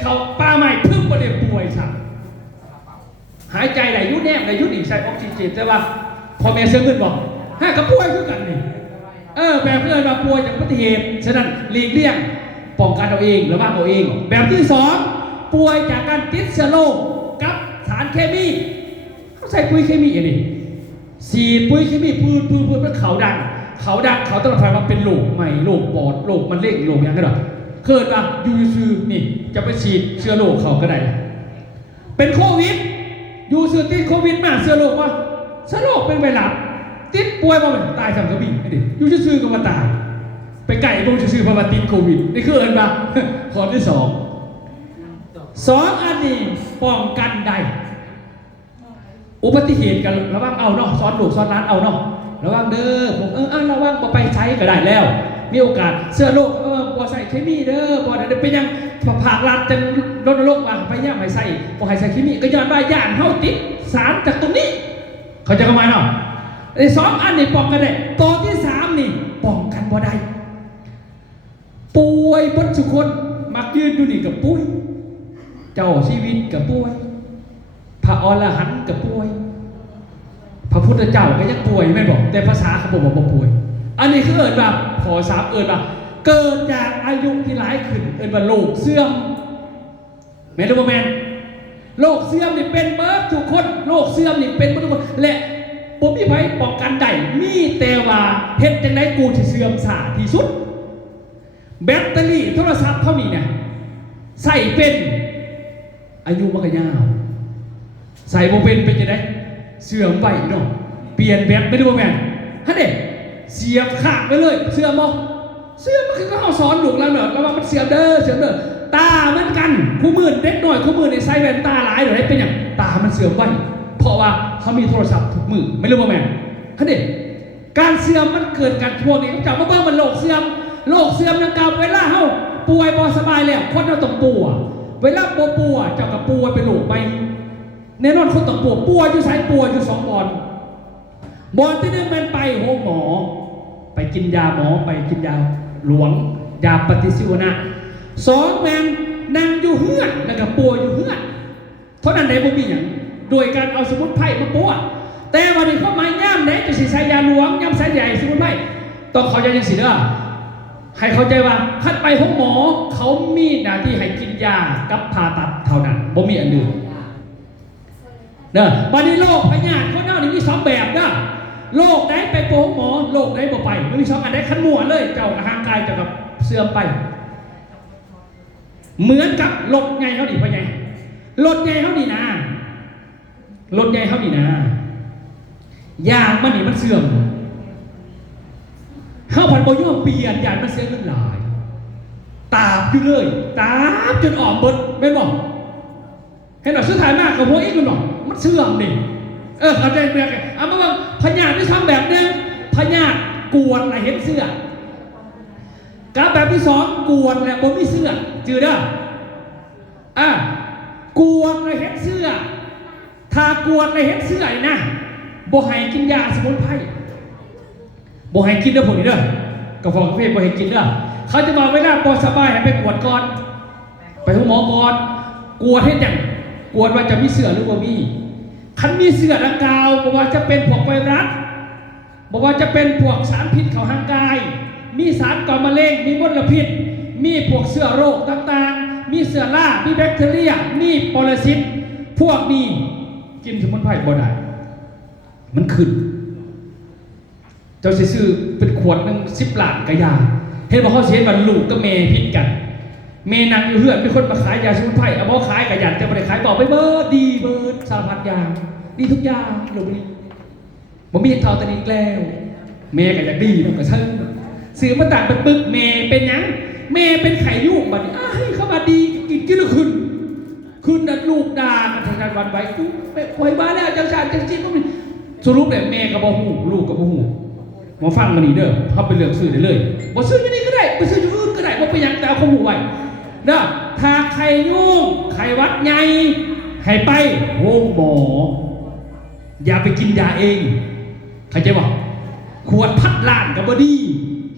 เขาป้าใหม่พึ่งประเดี๋ยวป่วยสับหายใจไหลยุ่แนบไหลยุ่ดีใส่ออกซิเจนแต่ว่าพอแม่เสื้อเงินบอกกับป่วยคือกันนี่แบบเพื่อนมาป่วยจากอุบัติเหตุฉะนั้นหลีกเลี่ยงป้องกันเอาเองระวังเอาเองแบบที่2ป่วยจากการติดเชื้อโรคกับสารเคมีเขาใส่ปุ๋ยเคมีอย่างนี้สีปุ๋ยเคมีพืชมันเขาดังเขาต้องทำมาเป็นโรคใหม่โรคปอดโรคมันเร่งโรคอย่างนั้นหรอเกิดมายูซูนี่จะไปฉีดเชื้อโรคเขาก็ได้เป็นโควิดยูซูติดโควิดมาเชื้อโรคว่าเชื้อโรคเป็นไวรัสติดป่วยมาเป็นตายสังกะบีนี่ดิยูซูก็มาตายไปไก่พวกชื่อพามาติดโควิดนี่คือเอิญมาข้อที่2อันนี้ป้องกันได้อุบัติเหตุกันระวังเอาเนาะซ้อนลูกซ้อนร้านเอาเนาะระวังเด้อผมระวังไปใช้ก็ได้แล้วมีโอกาสเสื้อโรคพอใส่เคมีเด้อพอได้เป็นยังผากรัดจะลดโรคว่าไปย่างไปใส่พอให้ใส่เคมีก็ย้อนว่าย่านเฮาติดสารจากตรงนี้เขาจะทำไมเนาะไอ้2 อันนี้ป้องกันได้ตัวที่3นี่ป้องกันบ่ได้ป่วยบนสุคนมักยืนอยู่นี่กับป่วยเจ้าชีวิตกับป่วยพระอรหันต์กับป่วยพระพุทธเจ้าก็ยังป่วยไม่บอกแต่ภาษาเขาบอกว่าป่วยอันนี้คือเอิญแบบขอ3เอิญแบบเกิดจากอายุที่หลายขึ้นเอิญว่าโรคเสื่อมแม่นบ่แม่นโรคเสื่อมนี่เป็นเบิดทุกคนโรคเสื่อมนี่เป็นเบิดทุกคนและผมมีไผป้องกันได้มีแต่ว่าเฮ็ดจังได๋กูสิเสื่อมช้าที่สุดแบตเตอรี่โทรศัพท์เท่านี้เนี่ยใส่เป็นอายุมันก็ยาวใส่โมเป็นจะได้เสื่อมไปเนาะเปลี่ยนแบตไม่ได้บ่แม่นฮะเด็กเสียบขาดไปเลยเสื่อมบ่เสื่อมมันคือเขาสอนลูกแล้วเนาะแล้วว่ามันเสื่อมเด้อตาเหมือนกันคู่มือเด็กหน่อยคู่มือในใส่แว่นตาหลายเดี๋ยวได้เป็นอย่างตามันเสื่อมไปเพราะว่าเขามีโทรศัพท์ทุกมือไม่รู้บ่แม่นฮะเด็กการเสื่อมมันเกิดการพวกนี้เขาจับมาเบิ่งมันโรคเสื่อมดังกล่าวเวลาเฮาป่วยบ่สบายแล้วคนเราต้องป่วยเวลาป่วยเจ้ากับป่วยเป็นโรคไปแน่นอนคนต้องป่วยอยู่สายป่วยอยู่2 บอนที่1มันไปโรงหมอไปกินยาหมอไปกินยาหลวงยาปฏิชีวนะ2แมน นางอยู่เฮือนแล้วก็ปัวอยู่เฮือนเท่านั้นได้บ่มีหยังโดยการเอาสมุนไพรมาปัวแต่วันนี้เขามาย่ำไหนจะสิใช้ยาหลวงย่ำสายใหญ่สมุนไพรต้องเขาใจยังสิเด้อให้เข้าใจว่าคัดไปห้องหมอเขามีหน้าที่ให้กินยากับผ่าตัดเท่านั้นบ่มีอันอื่นเด้อวันนี้โรคพยาธิเขาเน่านี่มี2แบบเด้อโรคไหนไปโปงหมอโรคไหนบ่ไปมันมี2อันไหนขันมั่วเลยเจ้าร่างกายเจ้ากับเสื่อมไปเหมือนกับรถไงเขาดีไปไงรถไงเขาดีนะรถไงเขาดีนะยางมันนี่มันเสื่อมเข้าผันบ่ย่อมเปลี่ยนยางมันเสียเงินหลายตาบอยู่เลยตาบจนออกเบิดไม่บอกเห็นหรอสุดท้ายมากกับพวกอีกมันบอกมันเสื่อมดิเข้าใจเปลี่ยนเอามาว่าพญาธิที่ทำแบบนึงพญาธิกวนอะไรเห็นเสื้อกับแบบที่2กวนแหละบ่มีเสื้อจืดเด้อกวนอะไรเห็นเสื้อถ้ากวนอะไรเห็นเสื้อนะบ่ให้กินยาสมุนไพรบ่ให้กินเด้อพวกนี้เด้อกาแฟกาแฟบ่ให้กินเด้อเขาจะบอกเวลาปวดสบายให้ไปกวดก่อนไปหาหมอก่อนกวดให้จังกวดว่าจะมีเสื้อหรือบ่มีคันมีเสื้อดังกล่าวบอกว่าจะเป็นพวกไวรัสบอกว่าจะเป็นพวกสารพิษเข้าร่างกายมีสารก่อมะเร็งมีมลพิษมีพวกเชื้อโรคต่างๆมีเชื้อรามีแบคทีเรียมีปรสิตพวกนี้กินสมุนไพรบ่ได้มันขึ้นเจ้าซื้อเป็นขวดนึง10 ล้านกระยาเห็นบอกเขาเสียบันลูกก็เมพิษกันเมนังอยู่เพื่อนมีคนมาขายยาสมุนไพรเอาบอกขายกระยันแต่ไม่ได้ขายบอกไปเบิร์ดดีเบิร์ดสารพัดยาดีทุกอย่างหลบนี้ผมมีเท่าตอนนี้แล้วเมย์ก็อยากดีมันก็เชิงซื้อมาต่างเป็นปึกเมย์เป็นยังเมย์เป็นไข่ยุ่งบัดนี้เข้ามาดีกินแล้วคุณดัดลูกด่ากันทางการวันไว้ปล่อยบ้าแล้วจังจังก็มีสรุปเลยเมย์กับบ่หูลูกกับบ่หูมาฟังมันนี่เด้อเขาไปเลือกซื้อได้เลยบ่ซื้อที่นี่ก็ได้บ่ซื้อที่อื่นก็ได้บ่ไปยังแต่เอาข้อมูลไว้เด้อถ้าไข่ยุ่งไข่วัดใหญ่ให้ไปโรงหมออย่าไปกินยาเองเข้าใจบ่ขวดพัดล้านกับบ่ดี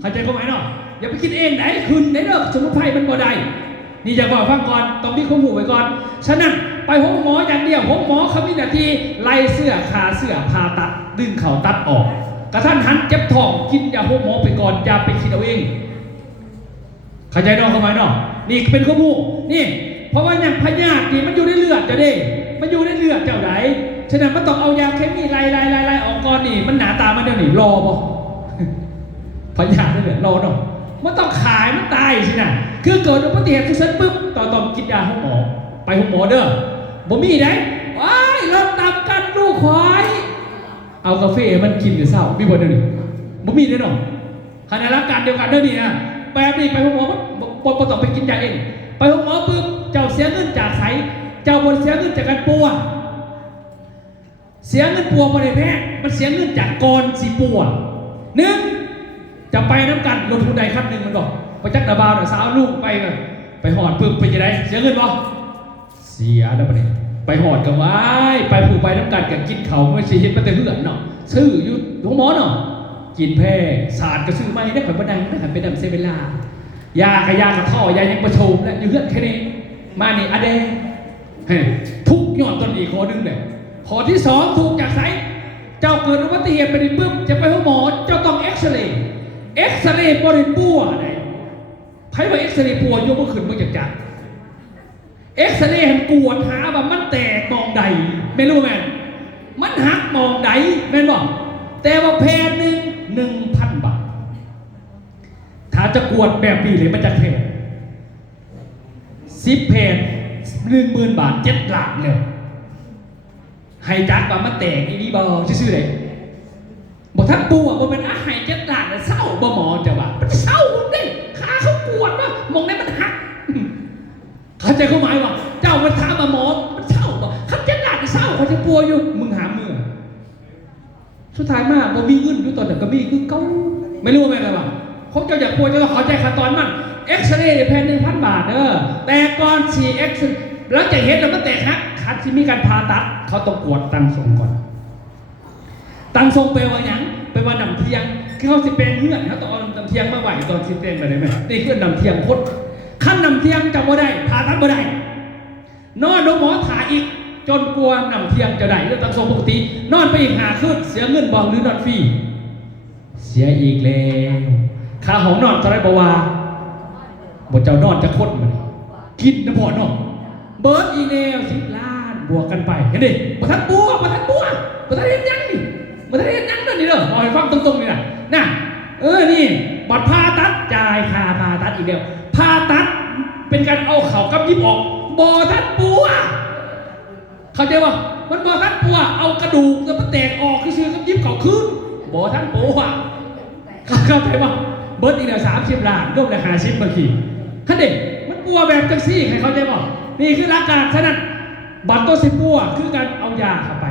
เข้าใจเข้าไหมเนาะอย่าไปกินเองไหนคืนไหนเด้อสมุนไพรมันบ่ได้นี่จะบอกฟังก่อนต้องมีข้อมูลไว้ก่อนฉะนั้นไปห้องหมออย่างเดียวห้องหมอเขามีหน้าที่ไล่เสื้อขาเสื้อผ่าตัดดึงเข่าตัดออกกระท่านหันเจ็บท้องกินยาห้องหมอไปก่อนอย่าไปคิดเอาเองเข้าใจเนาะเข้าไหมเนาะนี่เป็นข้อมูลนี่เพราะว่าอย่างพยาธินี่มันอยู่ในเลือดจะได้มันอยู่ในเลือดเจ้าไหนฉะนั้นมันต้องเอายาเคมีไล่ออกก่อนนี่มันหนาตามันเดี๋ยวนี้รอบ่พยาธินี่แหละรอเนาะมันต้องขายมันตายสินะคือเกิดอุบัติเหตุทุกชั้นปุ๊บต้องกินยาห้องหมอไปห้องหมอเด้อบ่มีได้ว้ายรถตามกันลูกควายเอากาแฟมันกินหรือเศร้ามีบ่เดี๋ยวนี้บ่มีแน่นอนขณะรักการเดียวกันเด้อนี่นะแบบนี้ไปห้องหมอบ่ต้องไปกินยาเองไปห้องหมอปุ๊บเจ้าเสียเงินจากไสเจ้าบ่เสียเงินจากการปัวเสียเงินปัวบ่ได้แพงมันเสียเงินจากก่อนสิปัว1จะไปน้ำกันรถทุนใดคันหนึ่งมันบอกไปจักระบาวน่ะสาวลูกไปหอดปึ๊บไปจะได้เสียเงินบ่เสียแล้วประเด็นไปหอดกันไว้ไปผูกไปน้ำกันกับกินเขาไม่ใช่เห็นมาแต่เพื่อนเนาะซื้ออยู่ห้องหมอเนาะกินแพ้ศาสตร์ก็ซื้อไม่ได้ข่อยบันไดได้ข่อยไปดำเซเวลายากระยากระท่อยายังประโชมและอยู่เพื่อนแค่นี้มานี่อเดทุกยอดต้นอีกข้อนึงเลยข้อที่2ถูกจากไสเจ้าเกิดอุบัติเหตุไปดิปึ๊บจะไปห้องหมอเจ้าต้องเอ็กซเรย์บริปัวไหนไพ่ว่าเอ็กซเรย์ปัวยกมือขึ้นมือจักเอ็กซเรย์หันกวดหาว่ามันแตกมองใดไม่รู้แม่มันหักมองใดแม่นบอกแต่ว่าแพง1,000 บาทถ้าจะกวดแบบนี้เลยมันจะแพง10 แผ่น10,000 บาท7 ล้านเลยให้จักว่ามันแตกอีนี่บอชื่อเลยบอกท่านปูอ่ะมันอาหาย7 ล้านเศร้าบ่หมอจะว่ามันเศร้าเด้ขาเขาปวดว่ามองได้มันหักเข้าใจเขาหมายว่าเจ้ามันถามมาหมอมันเศร้าบ่ขับ7 ล้านเศร้าเขาจะปัวอยู่มึงหาเมื่อสุดท้ายมากบ่มีเงินอยู่ตอนนั้นก็มีคือเก้าไม่รู้ว่าไงว่าเขาจะอยากปัวจะต้องเข้าใจขั้นตอนมันเอ็กซเรย์แพง1,000 บาทแต่ก่อนฉีเอ็กซ์แล้วจะเห็นแล้วมันแตกหักคัดที่มีการผ่าตัดเขาต้องกวดตังทรงก่อนตังทรงไปว่าอย่างไปว่าดำเทียงคือเขาสิเป็นเพื่อนเขาต้องเอาดำเทียงมาไหวตอนสิเป็นไปได้ไหมนี่คือดำเทียงพด ขั้นนำเที่ยงจะบ่ได้ผ่าตัดบ่ได้นอนโรงหมอถ่ายอีกจนกลัวนำเที่ยงจะได้เรื่องตามทรงปกตินอนไปอีก5 คืนเสียเงินบ่หรือนอนฟรีเสียอีกแล้วค่าห้องนอนเท่าไรบ่ว่าบ่เจ้านอนจะคดมันกินน้ำพอเนาะเบิร์ดอีเนล10 ล้านบวกกันไปเห็นดิบ่ทันปัวบ่ทันเห็นยังนี่บ่ทันเห็นยังนั่นนี่เด้อบอกให้ฟังตรงๆนี่น่ะนี่บัตรผ่าตัดจ่ายค่าผ่าตัดอีกเดียวผ่าตัดเป็นการเอาเข่ากับยิบออกบ่ทันปัวเข้าใจป่ะมันบ่ทันปัวเอากระดูกแล้วมันแตกออกคือชื่อกับยิบเข่าคืนบ่ทันปัวเข้าใจป่ะเบิร์ดอีกเดียว30 ล้านรวมเลย50บางทีท่านเด็กมันปัวแบบจังซี่ใครเข้าใจป่ะนี่คือหลักการฉะนั้นบัตรตัวสิปัวคือการเอายาเข้าไป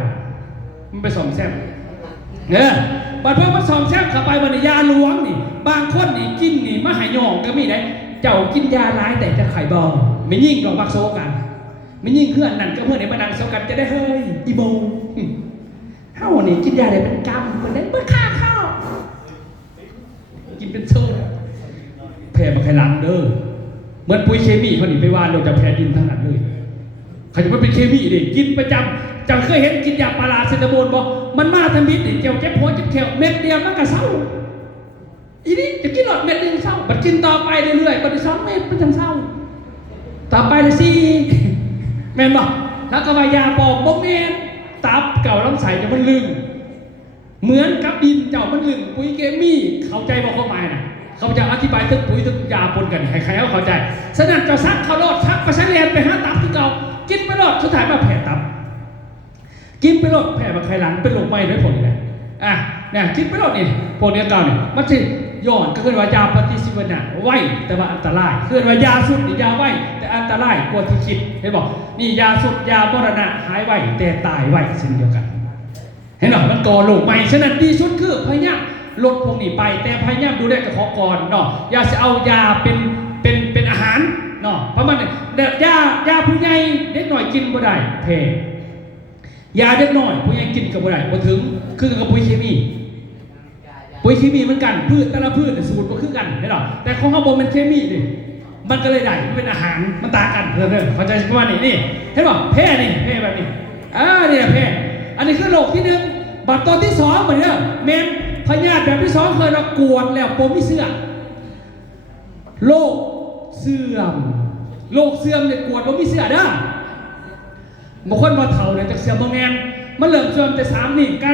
มันไปส่องแซมบัตรพวกมันส่องแซมเข้าไปบรรยาหลวงนี่บางคนนี่กินนี่มาหายหยองก็มีได้เจ้ากินยาร้ายแต่จะไข่บอไม่ยิ่งหรอกบักโซกันไม่ยิ่งเพื่อนนั่นก็เพื่อนในบันดังโซกันจะได้เฮ้ยอีโบเฮ้านี่กินยาอะไรเป็นกรรมเหมือนนั้นเมื่อฆ่าข้าวกินเป็นโซ่แพ้มาใครล้างเด้อเหมือนปุ๋ยเคมีเขาหนีไปว่าเราจะแพ้ดินทั้งนั้นเลยใครจะมาเป็นเคมีดิกินประจำจะเคยเห็นกินยาปลาเซนตาโบนบอกมันมาทำมิตรเจียวแก้หัวเจ็บแขวเม็ดเดียวมันก็เศร้าอีนี่จะกินหลอดเม็ดนึงเศร้าบัดกินต่อไปเรื่อยๆบัด2 เม็ดมันจังเศร้าต่อไปเลย4 แม่นบอกแล้วก็วายาปอบบ่แม่นตับเก่าลำไส้จะมันลึงเหมือนกับดินเจ้ามันลึงปุ๋ยเคมีเข้าใจบอกเขาหมายนะเขาจะอธิบายถึงปุ๋ยถึงยาปนกันใครๆเข้าใจฉะนั้นเจ้าซักเขารอดซักไปชั้นเรียนไปหาตับที่เก่ากินไปรอดสุดท้ายมาแผลตับกินไปรอดแผลมาใครหลังเป็นโรคไหม้ด้วยผลนี่แหละเนี่ยกินไปรอดนี่พวกเนี้ยเก่าเนี่ยมันจะย้อนก็คือว่ายาปฏิชีวนะไว้แต่ว่าอันตรายคือว่ายาสุดนี่ยาไว้แต่อันตรายกว่าที่คิดเห็นบอกนี่ยาสุดยามรณะหายไว้แต่ตายไว้เช่นเดียวกันเห็นหรอมันก่อโรคใหม่ฉะนั้นดีสุดคือพยายามลดพวกนี้ไปแต่พยายามดูแลกับขอก่อนเนาะอย่าจะเอายาเป็นอาหารเนาะเพราะมันยาผู้ใหญ่เด็กหน่อยกินบ่ได้แพ้ยาเด็กหน่อยผู้ใหญ่กินกับบ่ได้บ่ถึงคือกับปุ๋ยเคมีเหมือนกันพืชแต่ละพืชสูตรก็คือกันเห็นหรอแต่ของเขาบอกเป็นเคมีดิมันก็เลยได้มันเป็นอาหารมันต่างกันเพื่อนเข้าใจประมาณนี้เห็นป่ะแพ้นี่แพ้แบบนี้เนี่ยแพ้อันนี้คือโรคที่ 1บัตรตัวที่ 2เหมือนเนี่ยเมนพยาธิแบบที่ 2เคยเรากวนแล้วปมไม่เสื่อมโรคเสื่อมเนี่ยกวนปมไม่เสื่อมนะบางคนมาเท่าเนี่ยจากเสื่อมบางแมนมันเริ่มเสื่อมแต่3นี่ก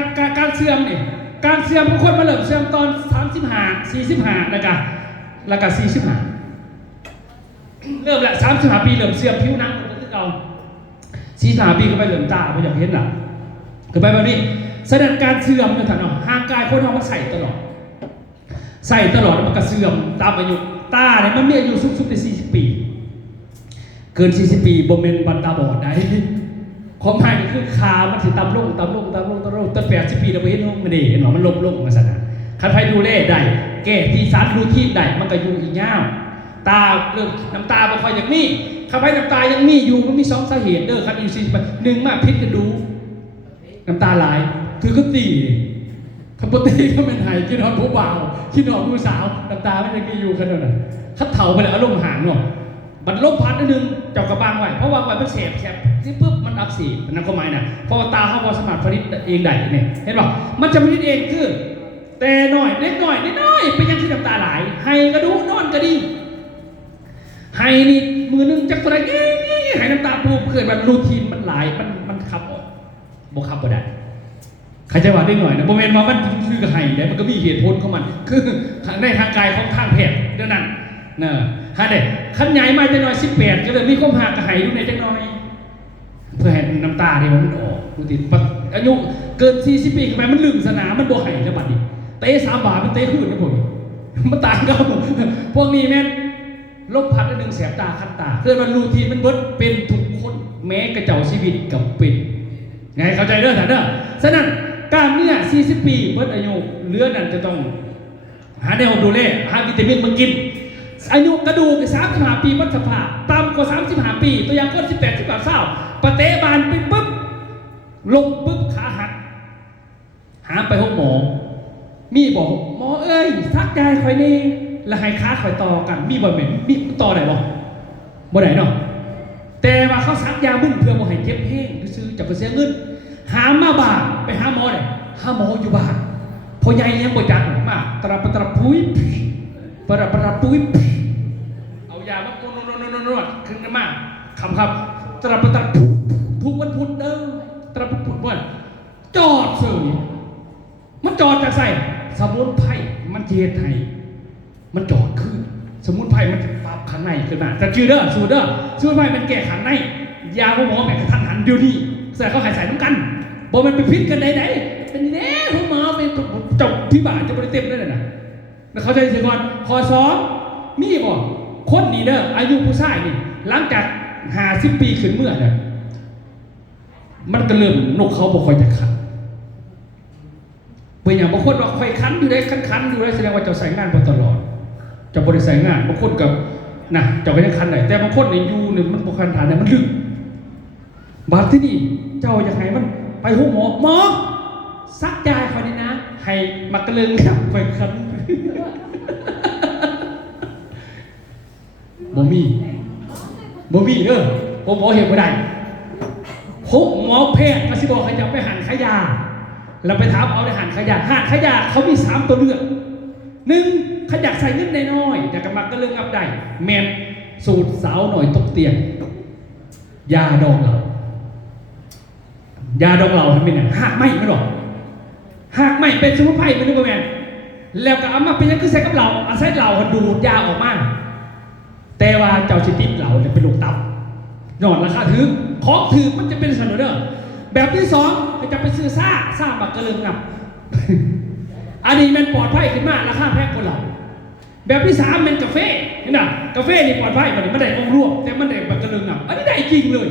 ารเสื่อมนี่การเสื่อมบางคนมาเริ่มเสื่อมตอน35 45แล้วก็45เริ่มละ35 ปีเริ่มเสื่อมผิวหนังก็คือเก่า45 ปีก็ไปเริ่มตาไม่อยากเห็นหรอคือไปแบบนี้แสดงการเสื่อมเนี่ยท่านเนาะห่างกายคนเรามันใส่ตลอดมันก็เสื่อมตามอายุตาเนี่ยมันมีอายุสุดๆใน40 ปีเกิน40 ปีบ่เมนบันตาบอดได้ของไทยคือขามันสิตามลงตั้ง80 ปีเราไปเห็นห้องมันดีเห็นหรอมันลงมาสนะคันไฟดูเล่ได้แก้ที่สารดูที่ได้มันก็อยู่อีกยาวตาเรื่องน้ำตาบ่ค่อยอย่างนี้คันไฟน้ำตายังมีอยู่มันมี2 สาเหตุเด้อคันอีซี1มาพิษกันดูน้ำตาไหลคือก็ตีคำปตีก็เป็นไห้กินหอดผู้บ่าวกินหอดผู้สาวน้ำตาไม่ได้อยู่ขนาดนั้นคัดเถาไปเลยอารมณ์ห่างเนาะมันลมพัดนิดนึงเจ้ากระบังไว้เพราะว่ามันแสบที่ปุ๊บมันอักเสบนั่นก็หมายนะเพราะตาเขาพอสมัครผลิตเองได้เนี่ยเห็นป่ะมันจะผลิตเองคือแต่หน่อยเล็กหน่อยเป็นยังที่น้ำตาไหลให้กระดูนอนกระดิ่งให้นี่มือนึงจักรอะไรให้น้ำตาปูเกิดมันรูทีนมันไหลมันขับออกบ่ขับบ่ได้ใครจะว่าได้หน่อยนะโมเมนต์มามันคือกับไห้ได้มันก็มีเหตุผลของมันคือในทางกายของทางแพทย์เท่านั้นนะฮะเด็กขั้นใหญ่มาจะหน่อย18ก็เลยมีความห่างกับไห้อยู่ในจังน้อยเพื่อให้น้ำตาเนี่ยมันออกดูติดอายุเกิน40 ปีขึ้นไปมันลึงสนามมันบ่ไห้แล้วบัดนี้เตะ3 บาทมันเตะขึ้นนะผมมันต่างกันพวกนี้แม่ลมพัดนึงแสบตาคันตาเกิดมันรูทีนมันเบิดเป็นทุกคนแม้กระเจ้าชีวิตกับเป็นไงเข้าใจเด้อท่านเด้อฉะนั้นกล้ามเนื้อ40 ปีเบิดอายุเหลือนั่นจะต้องหาแนวดูแลหาวิตามินมากินอายุกระดูก35 ปีวัฏสภาพต่ำกว่า35 ปีตัวอย่างคน18 19 20ปะเตะบานไปปุ๊บลงปุ๊บขาหักหาไปห้องหมอมีบอกหมอเอ้ยทักยายคอยนี่แล้วให้ขาคอยต่อกันมีบ่เหม็นมีต่อไหนบ่ บ่ได้เนาะแต่ว่าเขาซักยามึนเพื่อบ่ให้เจ็บแห้งซื้อจะไปเสียเงินหามาบ้านไปหาหมอเลยหาหมออยู่บ้านพอใหญ่ยังบ่จักมาตระตระปุ้ยตระปุ้ยเอายามาโนดขึ้นมาคำตระตระทุกวันพุธเด้อตระพุธวันจอดเสื่อมันจอดจากใส่สมุนไพรมันเจตให้มันจอดขึ้นสมุนไพรมันจะปรับขันในขึ้นมาแต่ชื่อเด้อสูตรเด้อสมุนไพรมันแก้ขันในยาพวกหมอแม่งกระทันหันเดียวนี้แสดงเขาหายใส่น้ำกันบอกมันไปพิษกันไหนเป็นแน่พวกหมอเป็นจบที่บ้านจะบริเต็มได้เลยนะแล้วเขาจะเสียก่อนขอสองมีบอกคนนี้เด้ออายุผู้ชายนี่หลังจาก50 ปีขึ้นเมื่อเนี่ยมันก็เริ่มนกเขาบอกคอยจะขันเป็นอย่างบางคนว่าคอยคันอยู่ได้คันอยู่ได้แสดงว่าเจ้าใส่งานมาตลอดเจ้าบริใส่งานบางคนกับนะเจ้าก็ยังคันไหนแต่บางคนในยูเนี่ยมันบุคคลฐานเนี่ยมันลึกบาดที่นี่เจ้าอยากให้มันไปห้องหมอซักยาเขานี่นะให้มักกระลึงครับคอยคันบ่มีผมหมอเห็นไม่ได้หมอแพทย์มาสิบอกให้จะไปหันขายาเราไปถามเอาในหันขยะเขามี3 ตัวเลือก 1ขยักใส่เงินน้อยๆแต่กำลังก็เรื่องอับได้แมนสูตรสาวหน่อยตกเตียงยาดองเหล่ทำเป็นไงหากไม่หรอกหากไม่เป็นสมุนไพรเป็นรูปแมนแล้วก็เอามาเป็นยังคือใส่กับเราอาศัยเราดูดยาออกมาแต่ว่าเจ้าชิติดเราจะเป็นลูกตับนอนราคาถือของถือมันจะเป็นสนุนเด้อแบบที่2จะไปซื้อซ่าบักกระเลิงงับ อันนี้มันปลอดภัยขึ้นมากราคาแพงกว่าเราแบบที่3เป็นกาแฟเห็นไหมกาแฟนี่ปลอดภัยกว่านี้ไม่ได้องค์รวมแต่มันได้บักกระเลิงงับอันนี้ได้จริงเลย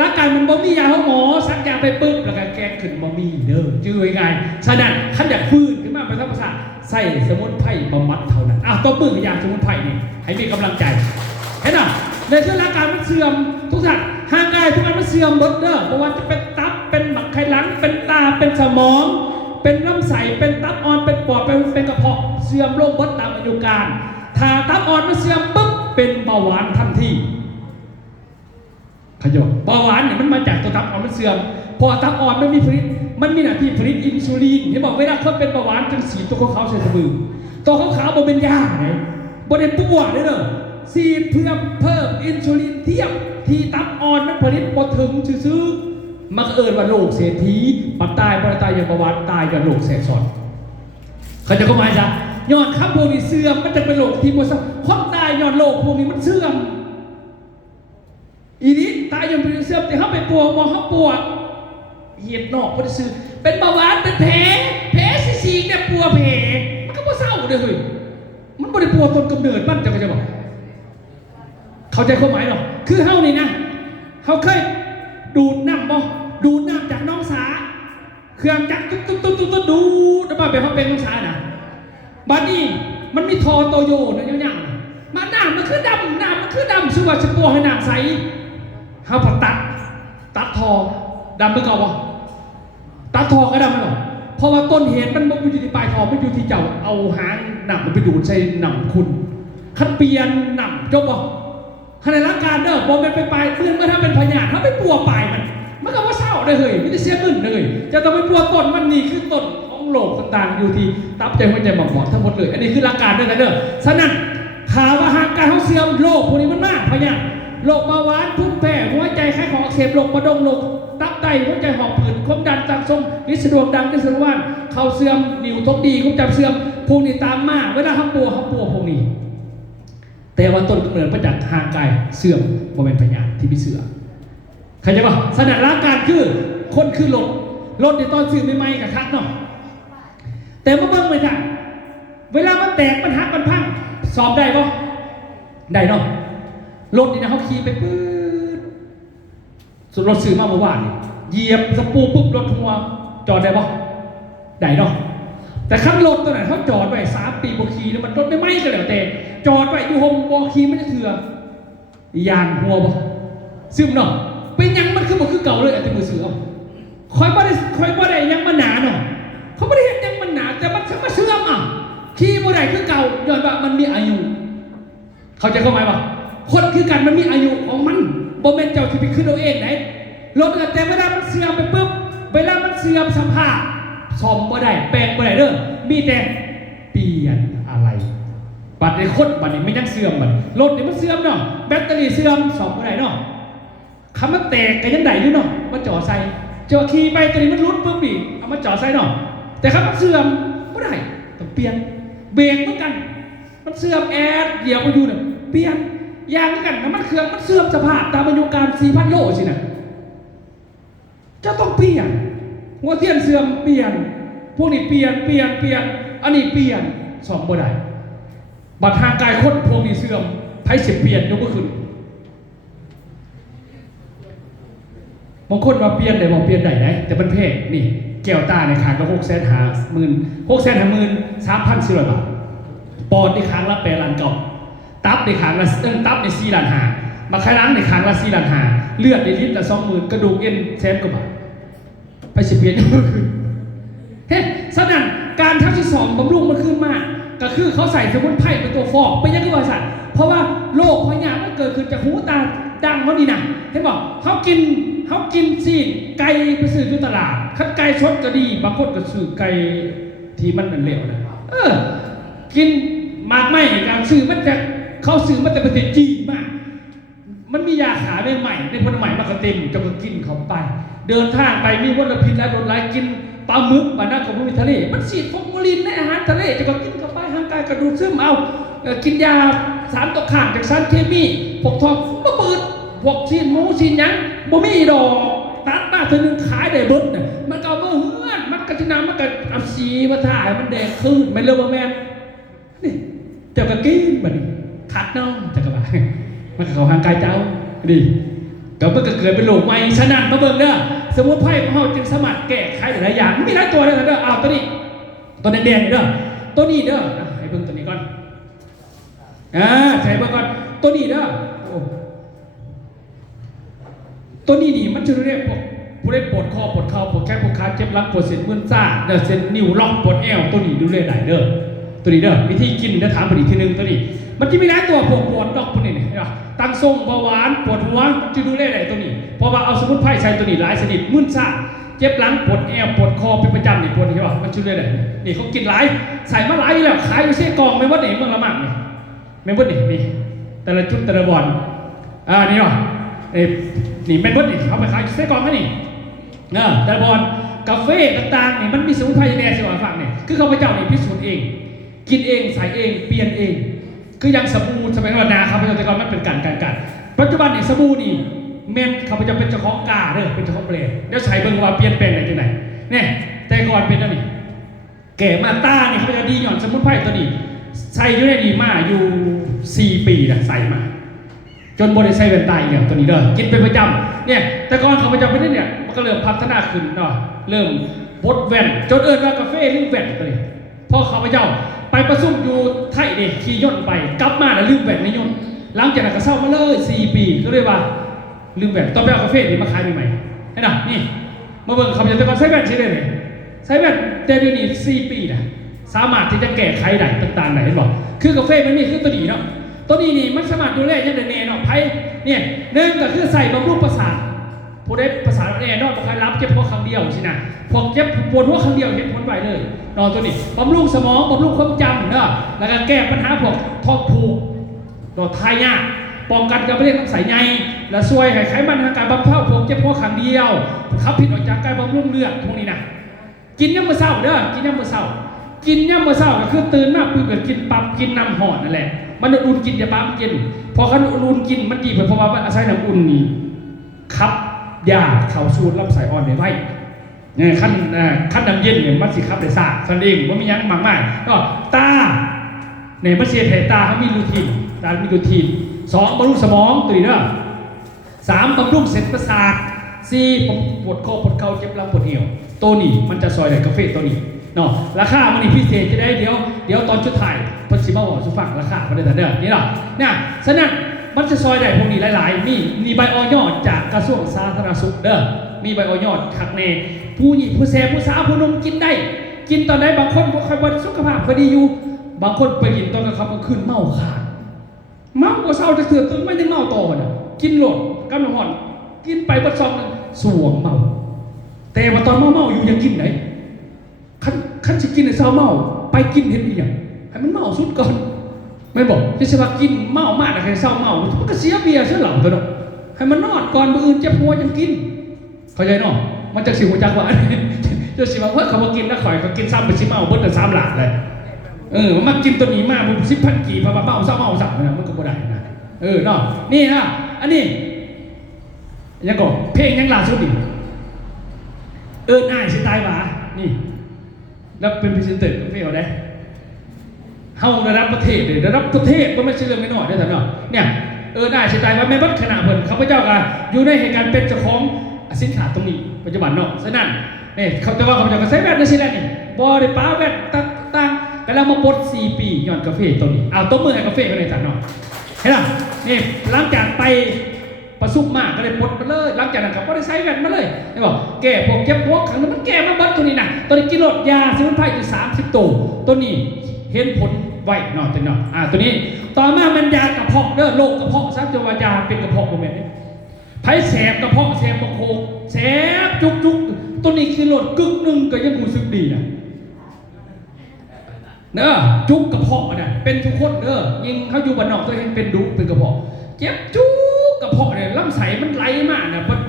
ร่างกายมันบ่มียาหมอสักยาไปปึ๊บแล้วก็แก้ขึ้นบ่มีเด้อจื้อไงฉะนั้นขันอยากฟื้นขึ้นมาเป็นธรรมชาติใส่สมุนไพรบำบัดเท่านั้นตัวปื้นยาสมุนไพรนี่ให้มีกำลังใจเห็นไหมในเรื่องร่างกายมันเสื่อมทุกสัตว์ห่างกายทุกอันมันเสื่อมหมดเด้อเพราะว่าจะเป็นตับเป็นหมักไขลังเป็นตาเป็นสมองเป็นลำไส้เป็นตับอ่อนเป็นปอดเป็นกระเพาะเสื่อมโรคหมดตามอายุการถ้าตับอ่อนมันเสื่อมปุ๊บเป็นเบาหวานทันทีขยบเบาหวานเนี่ยมันมาจากตัวตับอ่อนมันเสื่อมพอตับอ่อนมันมีหน้าที่ผลิตอินซูลินที่บอกเวลาคนเป็นเบาหวานจึงสีตัวขาวๆใส่สมือตัวขาวๆบนเป็นยาไงบนเป็นปวดเลยเด้อสีเพื่อเพิ่มอินซูลินเทียบที่ตับอ่อนมันผลิตพอถึงซื้อมักว่าโรคเศรษฐีปัตตายอย่างเบาหวานตายกับโรคแทรกซ้อนเขาจะเข้ามาจ้ะย้อนข้ามพวกนี้เสื่อมมันจะเป็นโรคที่มันคนตายย้อนโรคพวกนี้มันเสื่อมอีนี้ตายย้อนเป็นเสื่อมแต่เขาไปปวดมองเขาปวดเหยียดนอกมันซื้อเป็นเบาหวานเป็นแผลสีเนี่ยปวดแผลมันก็บ่เศร้าเลยเฮ้ยมันบ่ได้ปวดต้นกำเนิดมันจะบอกเข้าใจความหมายหรอคือเฮานี่นะเฮาเคยดูดน้ำจากน้องสาเครื่องจักรตุ๊ดดูดมาแบบเขาเป็นน้องสาน่ะบัดนี้มันมีทอโตโยนะยังมาน้ำมันคือดำชื่อว่าจะปัวให้น้ำใสเฮาผัดตัดทอดำไปก่อนวะตัดทอก็ดำไม่หรอกเพราะว่าต้นเหตุมันไม่อยู่ที่ปลายทอมันอยู่ที่เจ้าเอาหางหนังมันไปดูดใส่หนังคุณคัดเปลี่ยนหนังจบบ่ขณะร่างกายเด้อบอลไปปลายเพื่อนเมื่อถ้าเป็นพยาธิถ้าไปปัวปลายมันก็ว่าเศร้าได้เลยไม่ได้เสียเงินเลยจะต้องไปปัวต้นมันนี่คือต้นของโรคต่างๆอยู่ที่ตับใจหัวใจหมอกทั้งหมดเลยอันนี้คือร่างกายเด้อเด้อฉะนั้นข่าวว่าห่างกายเขาเสื่อมโรคพวกนี้มันมากพยาธิโรคเบาหวานภูมิแพ้หัวใจไข้ของอักเสบโรคประดงโรคตับไตหัวใจหอบผืดความดันตับทรงลิสดวงดังลิสดวงเข่าเสื่อมนิ้วทบดีความจำเสื่อมพวกนี้ตามมาเวลาเขาปัวพวกนี้แต่ว่าต้นกำเนิดมาจากห่างกายเสื่อมว่าเป็นพยาธิที่มีเสื่อเข้าใจป่ะสนัดร่างกายคือคนคือรถในตอนสื่อใหม่ๆกับคักเนาะแต่เมื่อเบิ่งเลยค่ะเวลามันแตกมันหักมันพังสอบได้ป่ะได้เนาะรถนี่นะเขาขี่ไปปื๊ดส่วนรถสื่อมาเมื่อวานเหยียบสปูปุ๊บรถทัวร์จอดได้ป่ะได้เนาะแต่ขั้นรถตัวไหนเขาจอดไว้3 ปีบวขี่แล้วมันรถไม่ไหม้กันแล้วแต่จอดไว้อยู่โฮมบอขี่ไม่ได้เถื่อยานหัวบ่ซึมเนาะเป็นยังมันคือบ่คือเก่าเลยแต่มือเสือคอยบ่ได้ยังมันหนาเนาะเขาไม่ได้เห็นยังมันหนาแต่มันมาเสื่อมขี่บ่ได้คือเก่าย้อนว่ามันมีอายุเข้าใจเข้าไหมป่ะ คนคือกันมันมีอายุของมันบ่แม่นเจ้าที่ไปขึ้นเอาเองไหนรถแต่เวลามันเสื่อมไปปุ๊บเวลามันเสื่อมสภาพซ่อมบ่ได้แปลงบ่ได้เด้อมีแต่เปลี่ยนอะไรบัดในคนบัดนี้ไม่ยังเสื่อมบัดรถนี่มันเสื่อมเนาะแบตเตอรี่เสื่อมซ่อมบ่ได้เนาะคำมันแตกก็ยังได้อยู่เนาะมาจ่อใส่จ่อขี่ไปตัวนี้มันรุดปุ๊บนี่เอามาจ่อใส่เนาะแต่คำมันเสื่อมบ่ได้ต้องเปลี่ยนเบรกเหมือนกันมันเสื่อมแอดเดี๋ยวมาอยู่เนี่ยเปลี่ยนยางเหมือนกันน้ำมันเครื่องมันเสื่อมสภาพตามอายุการ 4,000 โลสินะจะต้องเปลี่ยนหัวเทียนเสื่อมเปลี่ยนพวกนี้เปลี่ยนอันนี้เปลี่ยนสองบ่ได้บัดทางกายคนพวกนี้เสื่อมไพ่สิเปลี่ยนยกขึ้นบางคนมาเปลี่ยนได้บอกเปลี่ยนได้ไหนแต่มันแพงนี่แก้วตาในขางละ650,000 3,400 บาทปอดในขางละ8 ล้านเก่าตับในขางละตับใน4 ล้านห้ามาไขล้างในขางละ4 ล้านห้าเลือดในลิตรละ 20,000 กระดูกเอ็นแสนกว่าบาทไปสิเปลี่ยนยังขึ้นเฮ้ฉะนั้นการทักที่2บำรุงมันขึ้นมากก็คือเขาใส่สมุนไพรเป็นตัวฟอกไปยังคือว่าสัตว์เพราะว่าโรคพยาธิมันเกิดขึ้นจากหูตาดังเขานี่นะเห็นบอกเขากินซีนไก่ไปซื้อที่ตลาดคันไก่สดก็ดีบางคนก็ซื้อไก่ที่มันเหลวนะกินหมากไหมการซื้อมันจะเขาซื้อมันแต่ประเทศจีนมากมันมียาขายใหม่ในผลใหม่มากระเต็มจะก็กินเขาไปเดินทางไปมีวัตถุพิษและโดนไล่กินปลาหมึกปลาหน้าของมีทะเลมันฉีดฟอร์มาลินในอาหารทะเลจะก็กินเข้าไปร่างกายกระดูกซึมเอากินยาสารตกค้างจากสารเคมีพวกทองมาเปิดพวกซีนหมูซีนยังบ่มีดอกตัดมาเธอนึงขายได้เบิดเนี่ยมันก็เอามาเฮือนมันกระชินำมันก็เอาสีมาถ่ายมันแดงขึ้นมันเริ่มมาแมนนี่เจ้าก็กินแบบนี้ขาดน้องจะกระบะมันก็เข้าร่างกายเจ้าดีก็มันก็เกิดเป็นโรคใหม่ฉะนั้นมาเบิ่งเด้อสมุนไพรของเราจึงสามารถแก้ไขหลายอย่างมีหลายตัวเลยเด้อเอาตัวนี้ตัวแดงๆเด้อตัวนี้เด้อให้เบิ่งตัวนี้ก่อนใช้เบิ่งก่อนตัวนี้เด้อตัวนี้นี่มันจะเรียกพวกผู้ได้ปวดคอปวดเข่าปวดแข้งปวดขาเจ็บหลังปวดเส้นมึนซ่าเด้อเส้นนิ้วล็อกปวดแอวตัวนี้ดูเลยได้เด้อตัวนี้เด้อวิธีกินเดี๋ยวถามอีกทีนึงตัวนี้มันจะมีหลายตัวพวกปวดดอกพวกนี้เนี่ยตั้งทรงเบาหวานปวดหัวจะดูได้ตัวนี้เพราะว่าเอาสมุนไพรใส่ตัวนี้หลายชนิดมึนซ่าเจ็บหลังปวดแอวปวดคอเป็นประจำนี่ปวดเห็นป่ะมันช่วยได้นี่เขากินหลายใส่มาหลายแล้วขายอยู่เส้นกองไม่ว่าไหนเมืองละมั่งนี่ไม่ว่าไหนนี่แต่ละจุดแต่ละบอลนี่หรอนี่เป็นวัดนี่เขาไปขายเส้นกองแค่นี่แต่ละบอลกาแฟต่างๆนี่มันมีสมุนไพรแดงสว่างฝั่งนี่คือเขาพเจ้านี่พิสูจน์เองกินเองใส่เองเปลี่ยนเองคือยังสบู่สมัยก่อนนะครับพเจ้าแต่ก่อนมันเป็นการปัจจุบันนี่สบู่นี่เมนเขาจะเป็นเจ้าของกาเด้อเป็นเจ้าของแบรนด์แล้วใช้เบิ่งว่าเปลี่ยนแปลงไหนที่ไหนเนี่ยแต่ก่อนเป็นอะไรแก่มาตาเนี่ยเขาจะดีหย่อนสมุนไพรตัวนี้ใส่อยู่ในดีมาอยู่4 ปีนะใส่มาจนบริษัทเวนตายเนี่ยตัวนี้เด้อกินเป็นประจำเนี่ยแต่ก่อนเขาประจำไปเนี่ยมันก็เริ่มพัฒนาขึ้นเนาะเริ่มบดแว่นจนว่ากาแฟลืมแว่นไปเลยพอเขาพเจ้าไปประชุมอยู่ไทยเด็กขี่ย่นไปกลับมาแล้วลืมแว่นในย่นหลังจากนั้นก็เศร้ามาเลย4 ปีก็เรียกว่าลืมแว่นตอนไปเอากาแฟนี่มาขายใหม่ๆให้หน่อยนี่มาเบิ่งเขาจะแต่ก่อนใช้แว่นใช่ได้เลยใช้แว่นแต่เดี๋ยวนี้4 ปีนะสามารถที่จะแก้ไขได้ต่างๆได้เห็นบอกคือกาแฟมันมีคือตัวดีเนาะตัวนี้นี่มันสามารถดูแลยังไงเนเนาะไพ่เนี่ยหนึ่งก็คือใส่บำรุงประสาทผู้ได้ประสาทแน่นอนบอกใครรับเจ็บเพราะครั้งเดียวสินะพวกเจ็บปวดหัวครั้งเดียวเห็นผลไปเลยนอนตัวนี้บำรุงสมองบำรุงความจำเนาะแล้วก็แก้ปัญหาพวกท้องผูกต่อทายาป้องกันการไม่เลี้ยงน้ำใสใหญ่และช่วยให้ไขมันทางการบำเพ็ญพวกเจ็บเพราะครั้งเดียวขับผิดออกจากการบำรุงเลือดพวกนี้นะกินย่ำมื้อเช้าเด้อกินย่ำมื้อเช้าก็คือตื่นมาปุ๊บก็กินปั๊บกินน้ำห่อนนั่นแหละมันอุ่นกินอย่าปั๊มกินพอขันอุ่นกินมันดีเพราะว่ามันอาศัยน้ำอุ่นนี่ขับยาเข่าสูดลำไส้อ่อนได้ไว้เนี่ยขั้นน้ำเย็นเนี่ยมันสิขับได้ซาสันเองว่ามียังมากมายก็ตาเนี่ยมันเสียแผลตาเขามีรูทีน2บำรุงสมองตัวนี้เด้อ3บำรุงเส้นประสาท4ปวดคอปวดเข่าเจ็บหลังปวดเอวตัวนี้มันจะซอยได้กาแฟตัวนี้เนาะราคามันนี่พิเศษจะได้เดี๋ยวตอนชุดถ่ายพอสิมาบอกสุฟังราคามันได้แต่เด้อนี่เนาะเนี่ยฉะนั้นมันจะซอยได้พวกนี้หลายๆมีใบออยอจากกระทรวงสาธารณสุขเด้อมีใบออยอขักเนผู้หญิงผู้แซ่ผู้สาวผู้นุ่มกินได้กินตอนไหนบางคนบ่ค่อยบ่สุขภาพพอดีอยู่บางคนไปกินตอนกลางค่ำกลางคืนเมาขาด เมาก็เศร้าจะเถื่อนตัวมันยังเมาต่อน่ะกินโหลดกำลังห่อนกินไปบัดซองนึงสวงเมาแต่ว่าตอนเมาอยู่ยังกินไหนขั้นสิกินในเศร้าเมาไปกินเห็นอีหยังให้มันเมาสุดก่อนไม่บอกที่สิว่ากินเมามากแต่ใครเศร้าเมามันก็เสียเบียร์เสียเหล่าตัวเนาะให้มันนอนก่อนมื้ออื่นเจ็บหัวยังกินเข้าใจเนาะมันจะสิหัวจักว่าจะสิว่าเพื่อเขามากินแล้วข่อยเขากินซ้ำไปสิเมาเบิ้ลแต่3 หลาดเลยมันมากินตัวนี้มามัน10,000 กี่พาเมาเศร้าเมาสักนะมันก็บ่ได้นะเนาะนี่นะอันนี้ยังก่อนเพลงยังล่าสุดดิอ้ายสิตายหวานี่แล้วเป็นพรีเซนเตอร์กาแฟเอาได้เฮาระดับประเทศเลยระดับประเทศก็ไม่ใช่เรื่องน้อยๆด้วยท่านเนาะเนี่ยได้สิตายหวาแม่บัดขณะเพิ่นข้าพเจ้าก็อยู่ในเหตุการณ์เป็นเจ้าของสินค้าตรงนี้ปัจจุบันเนาะฉะนั้นนี่เขาจะว่าข้าพเจ้าก็ใช้แว่นในสิแหละนี่บ่ได้ป้าแว่นต่างๆแต่เรามาบด4 ปีย้อนกาแฟตัวนี้เอาต้มมือให้กาแฟกันเลยท่านเนาะเห็นป่ะนี่หลังจากไปประสุกมากก็เลยปลดมาเลยหลังจากนั้นก็ได้ใช้แว่นมาเลยได้บอกแก้พวกเจ็บหัวขังมันแก้มาเบิดตัวนี้นะตัวนี้กินรดยาสมุนไพรอยู่30 ตัวนี้เห็นผลไวเนาะตัวเนาะตัวนี้ต่อมามันยากระเพาะโรคกระเพาะซับจะว่ายาเป็นกระเพาะโมเมนต์นี้ไผ่แสบกระเพาะแสบประโคกแสบจุกตัวนี้กินรดกึ่งหนึ่งก็ยังรู้สึกดีนะจุกกระเพาะเนี่ยเป็นทุกคนยิงเขาอยู่บ้านนอกตัวเองเป็นดุเป็นกระเพาะเจ็บจุกกระเพาะเนี่ยลำไส้มันไหลมากเนี่ยมัน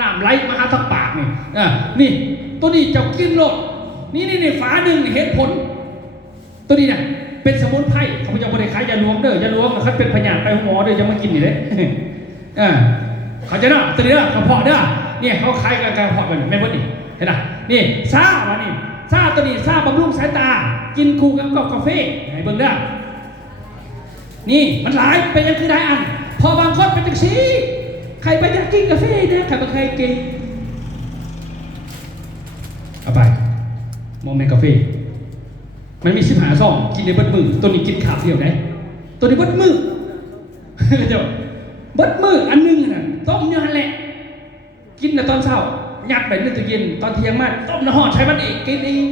น้ำไหลมาทางปากนี่ตัวนี้จะกินรดนี่ฝาหนึ่งเห็นผลตัวนี้เนี่ยเป็นสมุนไพรเขาจะบริขายยาลวงยาลวงเขาเป็นพยานไปหมอจะมากินอยู่เลยเขาจะตัวนี้กระเพาะเนี่ยเขาขายกระเพาะมันไม่พอดีเห็นไหมนี่ซ่าวะนี่ซ่าตัวนี้ซ่าบำรุงสายตากินคู่กับกาแฟให้เบิ่งนี่มันหลายเป็นยังคือได้อันพอบางคนเป็นจังซี่ใครไปอยากกินกาแฟเนี่ยใครมาใครกินเอาไปโมเมนต์กาแฟมันมี15 ซองกินในเบิดมือตัวนี้กินขาบเดียวได้ตัวนี้เบิดมือเจ้าเบิดมืออันนึงน่ะต้มอยู่หั่นแหละกินแต่ตอนเช้ายัดไปในตู้เย็นตอนเที่ยงมาต้มน้ำห่อใช้มันอีกกินอีก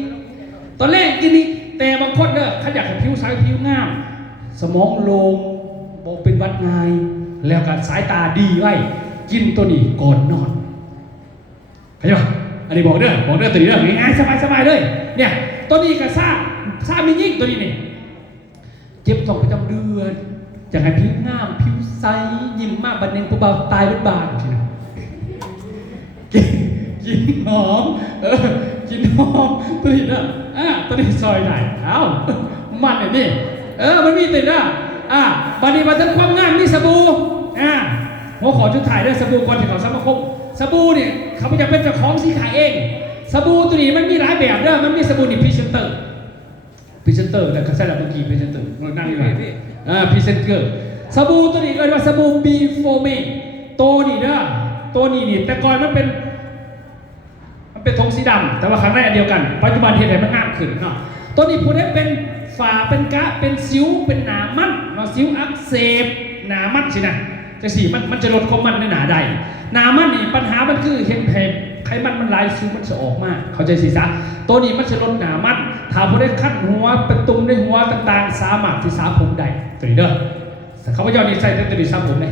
ตอนแรกกินอีกแต่บางคนเขาอยากให้ผิวใสผิวงามสมองโล่งบอกเป็นวัดง่ายแล้วการสายตาดีไว้กินตัวนี้ก่อนนอนเข้าใจป่ะอันนี้บอกตัวนี้ง่ายสบายเลยเนี่ยตัวนี้ก็ซ่ามียิ่งตัวนี้นี่เจ็บท้องประจำเดือนอยากให้ผิวงามผิวใสยิ้มมากบัดนึงผู้เบาตายเป็นบาดทีนะกินหอมกินหอมตัวนี้ตัวนี้ซอยไหนมันนี่มันมีติดบัดนี้มาถึงความงามมีสบู่หัวขอจุดถ่ายด้วยสบู่ก่อนที่เขาสมาคมสบู่เนี่ยเขาจะเป็นเจ้าของสิขายเองสบู่ตัวนี้มันมีหลายแบบมันมีสบู่นี่พรีเซนเตอร์แต่เขาใช้แล้วเมื่อกี้พรีเซนเตอร์นั่งอยู่ไหนพรีเซนเตอร์สบู่ตัวนี้เรียกว่าสบู่บีโฟเมตัวนี้นี่แต่ก่อนมันเป็นธงสีดำแต่ว่าครั้งแรกเดียวกันปัจจุบันเห็นไหมมันงามขึ้นเนาะตัวนี้พูดได้เป็นฝ่าเป็นกะเป็นสิวเป็นหนามันสิวอักเสบหนามันสินะจะสิมันจะลดความมันในหนาใดหนามันนี่ปัญหามันคือเห็นแผลไขมันมันลายซิวมันจะออกมากเขาใจสีซะตัวนี้มันจะลดหนามันถ้าพูดได้ขั้นหัวเป็นตุ่มในหัวต่างๆสามารถที่สาผมได้ตัวนี้เขาพยายามนี่ใส่ตัวนี้สาผมได้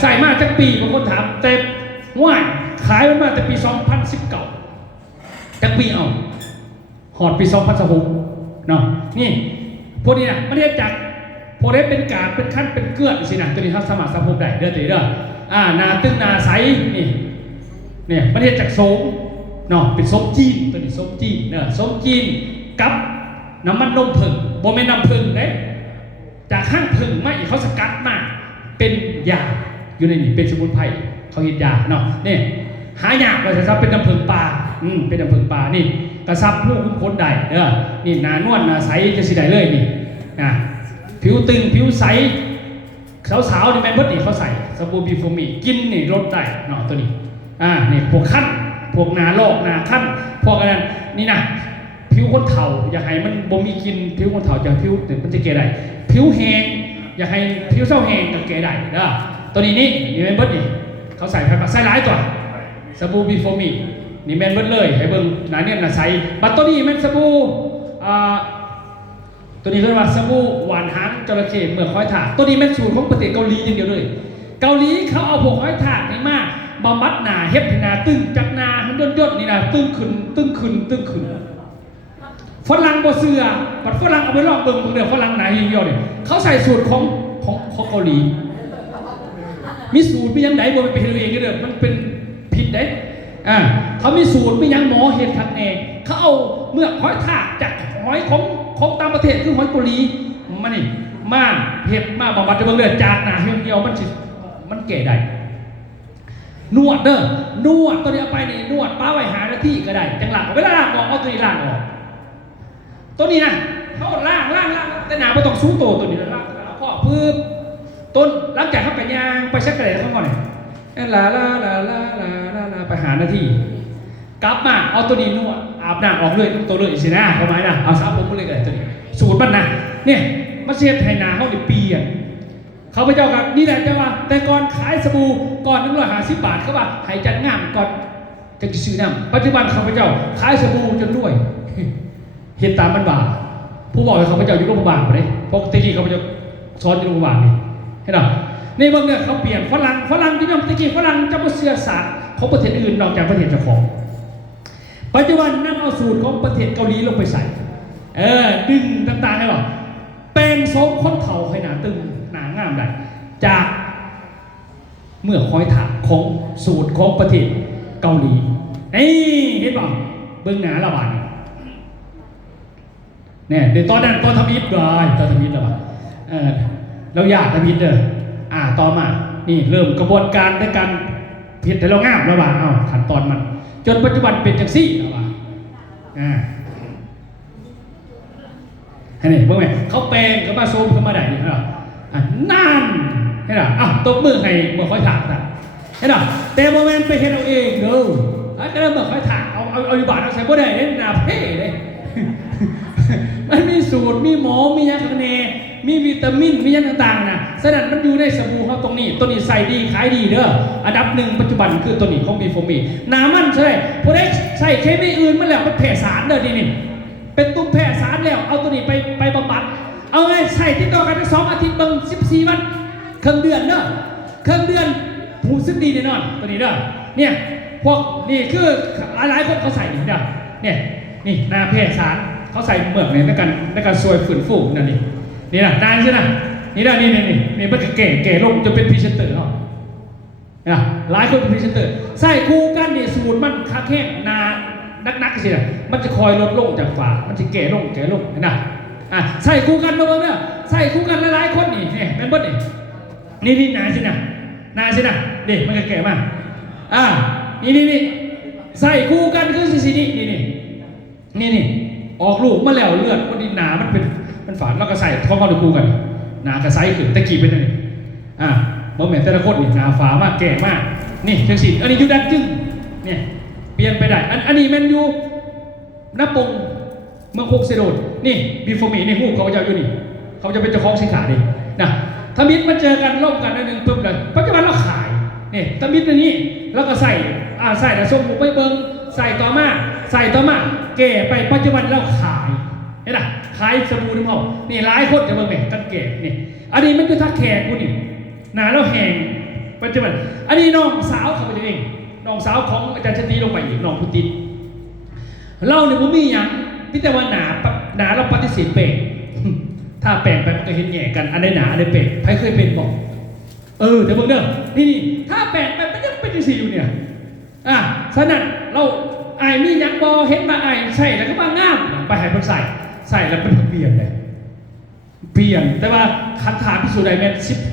ใส่มาจากปีบางคนถามแต่ว่าขายมันมาแต่ปี 2019จากปีหอดปี 2016เนาะนี่พวกนี้นะมันเรียกจากพวกนี้เป็นกาดเป็นขั้นเป็นเกลือสินะตัวนี้เขาสามารถสาผมได้ตัวนี้นาตึงนาใสนี่เนี่ยมันเรียกจากโสมเนาะเป็นโสมจีนตัวนี้โสมจีนโสมจีนกับน้ำมันนมผึ่งโมเมนต์น้ำผึ่งเนี่ยจากข้างผึ่งไม่เขาสกัดมาเป็นยาอยู่ในนี่เป็นสมุนไพรเขาเห็นยาเนาะนี่หายากเลยครับเป็นน้ำผึ้งปลาเป็นน้ำผึ้งปลานี่กระซับลูกคนใดนี่หนานวลหนาใสจะสีใดเลยนี่ผิวตึงผิวใสสาวๆนี่แม่มดนี่เขาใส่สบู่บีโฟมีกินนี่ลดได้เนาะตัวนี้นี่พวกขั้นพวกหนาลอกหนาขั้นพวกนั้นนี่นะผิวคนเฒ่าอยากให้มันบ่มีกินผิวคนเฒ่าจากผิวมันจะเกได้ผิวแห้งอยากให้ผิวเศร้าแห้งกับเกได้ตัวนี้นี่แม่มดนี่เขาใส่ใส่หลายตัวสบู่บีโฟมีนี่แม่นเบิดเลยให้เบิ่งหนาเนี่ยหนาใสบัตตัวนี้มันสบู่ ตัวนี้เรียกว่าสบู่หวานหางจระเข้เมือกหอยถากตัวนี้เป็นสูตรของประเทศเกาหลีอย่างเดียวเลยเกาหลีเขาเอาผงหอยถากนี่มาบำบัดหนาเฮ็ดให้หนาตึงจากหนามันย่นๆนี่นะตึงขึ้นฝรั่งบ่เสือบัดฝรั่งเอาไปลองเบิ่งเดี๋ยวฝรั่งหนาเหี่ยวๆเนี่ยเขาใส่สูตรของเกาหลีมีสูตรมียังไงบ่มันเป็นเองเด้อมันเป็นผิดเด้เขามีสูตรมียังหมอเฮ็ดทักแน่เขาเอาเมือกหอยถากจากหอยของต่างประเทศคือหอยเกาหลีมานี่มาเฮ็ดมาบำบัดเบิ่งเด้อจากหนาเหี่ยวมันแก่ได้นวดเด้อนวดตัวนี้เอาไปนี่นวดป้าไว้หาหน้าที่ก็ได้จังหลังเวลาล้างออกเอาตัวนี้ล้างออกตัวนี้นะเขาล้างแต่หนาไม่ต้องสู้ตัวนี้ล้างพ่อพื้นต้นหลังจากเขาไปย่างไปชักกระเดะเขาก่อนเนี่ยลาไปหาหน้าที่กลับมาเอาตัวนี้นวดอาบน้ำออกเลยตัวเลยสินะประมาณนะเอาซับลงไปเลยกันตัวนี้สูตรมันนะเนี่ยมาเสียไทยนาเขาดิเปลี่ยนเขาไปเจ้ากันนี่แหละจะว่าแต่ก่อนขายสบู่ก่อน150 บาทเขาว่าให้จัดงามก่อนจะซื้อน้ำปัจจุบันเขาไปเจ้าขายสบู่จนด้วยเห็นตามมันบาผู้บอกให้เขาไปเจ้าอยู่โรงพยาบาลไปเลยปกติเขาไปเจ้าซ้อนอยู่โรงพยาบาลนี่เห็นหรอในบางเนี่ยเขาเปลี่ยนฝรั่งที่นั่นตะกี้ฝรั่งจะมาเสื้อสารของประเทศอื่นนอกจากประเทศเจ้าของปัจจุบันนั่งเอาสูตรของประเทศเกาหลีลงไปใส่ดึงต่างๆให้บอกแปลงโสมคนเข่าให้หนาตึงหนางามได้จากเมื่อคอยถามของสูตรของประเทศเกาหลีเห็นป่ะเบื้องหน้าระบาดเนี่ยเดี๋ยวตอนนั้นตอนทำอิฐเลยตอนทำอิฐระบาดเราอยากทำอิฐต่อมานี่เริ่มกระบวนการในการผิดแต่เรางามระบาดขั้นตอนมันจนปัจจุบันเป็นจังซี่ระบาดให้เนี่ยเมื่อไงเขาแปลงเขามาโซมเขามาได้เนี่ยเหรอนั่นเห็นหรอตบมือให้เมื่อค่อยถากเห็นหรอแต่โมเมนต์ไปเห็นเอาเองเด้อก็เริ่มเมื่อค่อยถากเอาอยู่บาทเอาใส่บ่ได้เนี่ยนาเพ่เลยมันมีสูตรมีหมอมียาคะแนมีวิตามินมียาต่างๆนะฉะนั้นมันอยู่ในสบู่เขาตรงนี้ตัวนี้ใส่ดีขายดีเด้ออันดับหนึ่งปัจจุบันคือตัวนี้ของบีโฟมีน้ำมันใช่พอได้ใส่เคมีอื่นมันแล้วมันแผ่สารเด้อนี่เป็นตุ้มแผ่สารแล้วเอาตัวนี้ไปบำบัดเอาไงใส่ที่ต่อกัน2 อาทิตย์บาง14 วันครึ่งเดือนเด้อครึ่งเดือนหูซึกดีแน่นอนตัวนี้เด้อเนี่ยพวกนี่คือหลายคนเขาใส่นี่เด้อเนี่ยนี่นาแผ่สารเขาใส่เมือกในการช่วยฝืนฟูนั่นนี่นะนายใช่ไหมนี่นะนี่มันแก่ลงจะเป็นพรีเซนเตอร์เนาะหลายคนเป็นพรีเซนเตอร์ใส่คู่กันนี่สูตรมันคักแห้งนานักสินะมันจะคอยลดลงจากฝามันจะแก่ลงเห็นไหมใส่คู่กันมาบ้างเนี่ยใส่คู่กันหลายคนนี่แม่นบดนี่นายสินะเด็กมันจะแก่มากนี่ใส่คู่กันคือสินี่ออกลูกมาแล้วเลือดมันดินหนามันฝาดแล้วก็ใส่ท้องเขาดูคู่กันหนากระไซขึ้นตะกี้เป็นยังไงบ่เหม็นแต่ละคนนี่หนาฝามากแก่มากนี่จังสิอันนี้ยูดันจึ้งเนี่ยเปลี่ยนไปได้อันนี้มันอยู่น้าปงเมืองโคกเซโดนนี่บีโฟมีนี่หูเขาจะอยู่นี่เขาจะเป็นเจ้าของสินค้าดินะถ้ามิตรมาเจอกันร่วมกันนึงปุ๊บเลยปัจจุบันเราขายนี่ถ้ามิตรนี้แล้วก็ใส่แต่ส้มหมูไปเบิ้งใส่ต่อมาแก่ไปปัจจุบันเราขายเห็นไหมขายสบู่น้ำหอมนี่หลายคนจะเบิ้งไหมกันแก่นี่อันนี้มันคือทักแขกกูนี่หนาเราแห้งปัจจุบันอันนี้น้องสาวเขาไปเองน้องสาวของอาจารย์ชตีลงไปอีกน้องพุติเราเนี่ยผมมีอย่างพิจารณาเราปฏิเสธเปย์ถ้าแปลงไปมันก็เห็นแง่กันอันไหนหนาอันไหนเปย์ใครเคยเป็นบอกแต่เบิ่งเด้อนี่ถ้าแปลงไปมันยังเป็นสีอยู่เนี่ยฉะนั้นเรามีอย่างบอเห็นมาใส่แล้วก็มางามไปให้คนใส่แล้วมันเปลี่ยนเลยเปลี่ยนแต่ว่าคันถามพิสูจน์ได้แม่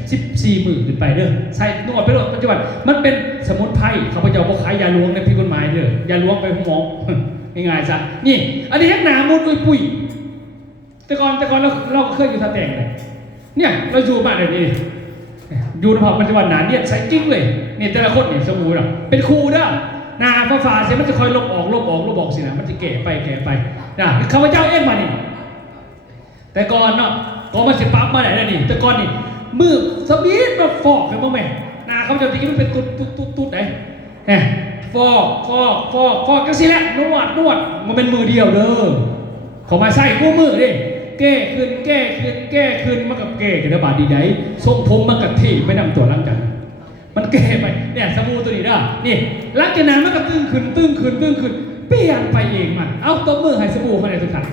14 หมื่นขึ้นไปเด้อใส่นวดไปโดยปัจจุบันมันเป็นสมุนไพรเขาพเจ้าบอกขายยาล้วงในผิดกฎหมายเด้อยาล้วงไปหมอง่ายๆซะนี่อันนี้แค่หนามุดปุยแต่ก่อนเราเคยอยู่ท่าแต่งเลยเนี่ยเราอยู่บ้านเดี๋ยวนี้อยู่ในปัจจุบันหนาเนี่ยใส่กิ้งเลยนี่แต่ละคนนี่สมุนเป็นครูเด้อนาฟ้าเสียมันจะคอยลบออกสินะมันจะแก่ไปนะข้าพเจ้าเอ็นมานี่แต่ก่อนเนาะก็มาสิปั๊บมาไหนแล้วนี่แต่ก่อนนี่มือสบีดมาฟอกเลยบ้างไหมนาเขาจะตีมันเป็นตุ๊ดไหนเนี่ยฟอกกันสิแหละนวดมันเป็นมือเดียวเด้อเขามาใส่กู้มือดิ แก้ขึ้นแก้ขึ้นแก้ขึ้นมันกับแก้กันบาดดีไดทรงผมมันกับที่ไปนำตัวหลังจากมันแก้ไปเนี่ยสบู่ตัวนี้นะนี่หลังจากนั้นมันก็ตึงขึ้นตึงขึ้นตึงขึ้นเปลี่ยนไปเองมันเอาตัวมือให้สบู่มาในทุกท่าน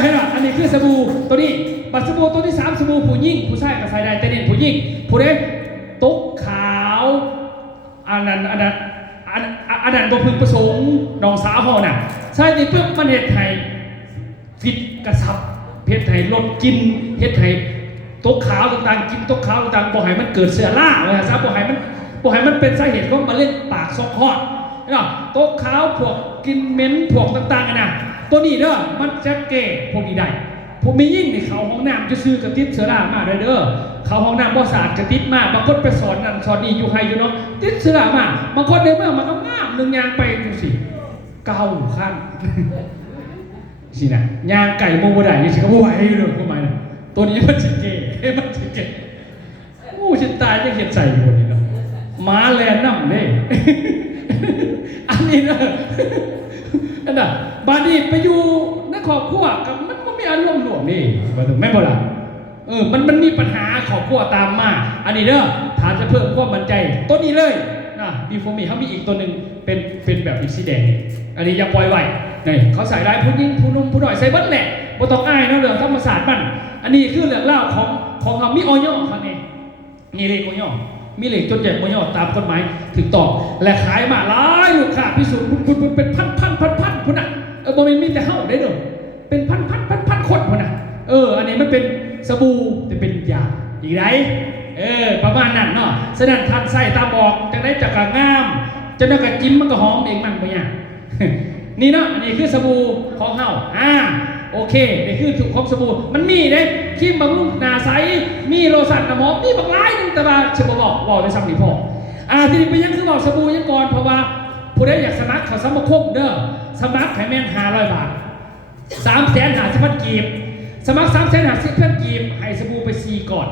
เห็นป่ะอันนี้คือสบู่ตัวนี้บัตรสบู่ตัวที่3สบู่ผู้หญิงผู้ชายก็ใส่ได้แต่เน้นผู้หญิงผู้ใดตกขาวอันนั้นบ่พึงประสงค์น้องสาวพ่อน่ะใช่ที่เพื่อมันเฮ็ดให้ฟิตกระสับเฮ็ดให้ลดกินเฮ็ดให้ตกขาวต่างๆกินตกขาวต่างๆบ่ให้มันเกิดเชื้อราว่าซะบ่ให้มันเป็นสาเหตุของมะเร็งปากซอกคอดเนาะตกขาวพวกกินเหม็นพวกต่างๆน่ะตัวนี้เด้อมันจะแก้พวกนี้ได้ผมมียิ่งในเขาห้องน้ำจะซื้อกระติดเชื้อรามาเด้อเขาห้องน้ำบ่สะอาดกระติดมาบางคนไปสอนนั่นสอนนี่อยู่ไฮอยู่เนาะติดเชื้อรามาบางคนในเมื่อมันก็งามนึงยางไปดูสิเก้าขั้นสินะยางไก่โมโมได้ยังสิก็บ่ไหวอยู่เลยประมาณนั้นตัวนี้มันสิเก๋มันสิเก๋โอ้ฉันตายจะเห็ดใส่อยู่นี่เนาะม้าแลนน้ำเนี่ยอันนี้นะอันน่ะบาดีไปอยู่ในครอบครัวกับมันก็มีอารมณ์หน่วงนี่มาถึงแม่บ่ล่ะมันมีปัญหาครอบครัวตามมาอันนี้เด้อฐานจะเพิ่มความมั่นใจตัวนี้เลยนะดีโฟมีเขามีอีกตัวหนึ่งเป็นแบบอีสีแดงอันนี้อย่าปล่อยไว้นี่เขาใส่ได้ผู้หญิงผู้นุ่มผู้น้อยใส่บัดแหละบ่ต้องอายเนาะเรื่องธรรมศาสตร์มันอันนี้คือเรื่องเล่าของเขามีออยครับนี่เลขออยมีเลขจดแจกออยตามกฎหมายถึงต้องและขายมาหลายลูกค้าพิสูจน์คุณเป็นพันคุณน่ะบ่แม่นมีแต่เฮาได้เด้อเป็นพันคนพุ่นน่ะอันนี้มันเป็นสบู่จะเป็นยาอีกไรประมาณนั้นเนาะฉะนั้นท่านใส่ตามบอกจังได้จักงามจะได้กกินมันก็หอมเองมันบ่ยากนี่เนาะอันนี้คือสบู่ของเฮาโอเคนี่คือถูกของสบู่มันมีเด้ครีมบำรุงหน้าใสมีโลชั่นน้ำหอมมีบักหลายนึงแต่ว่าสิบ่บอกได้ซ้ำนี่พอทีนี้ไปยังคือบอกสบู่ยังก่อนเพราะว่าผู้ใดอยากสมัครเขาสมัครครบเด้อสมัครให้แม่น500 บาท350,000 กีบสมัคร350,000 กีบให้สบู่ไป4ก่อน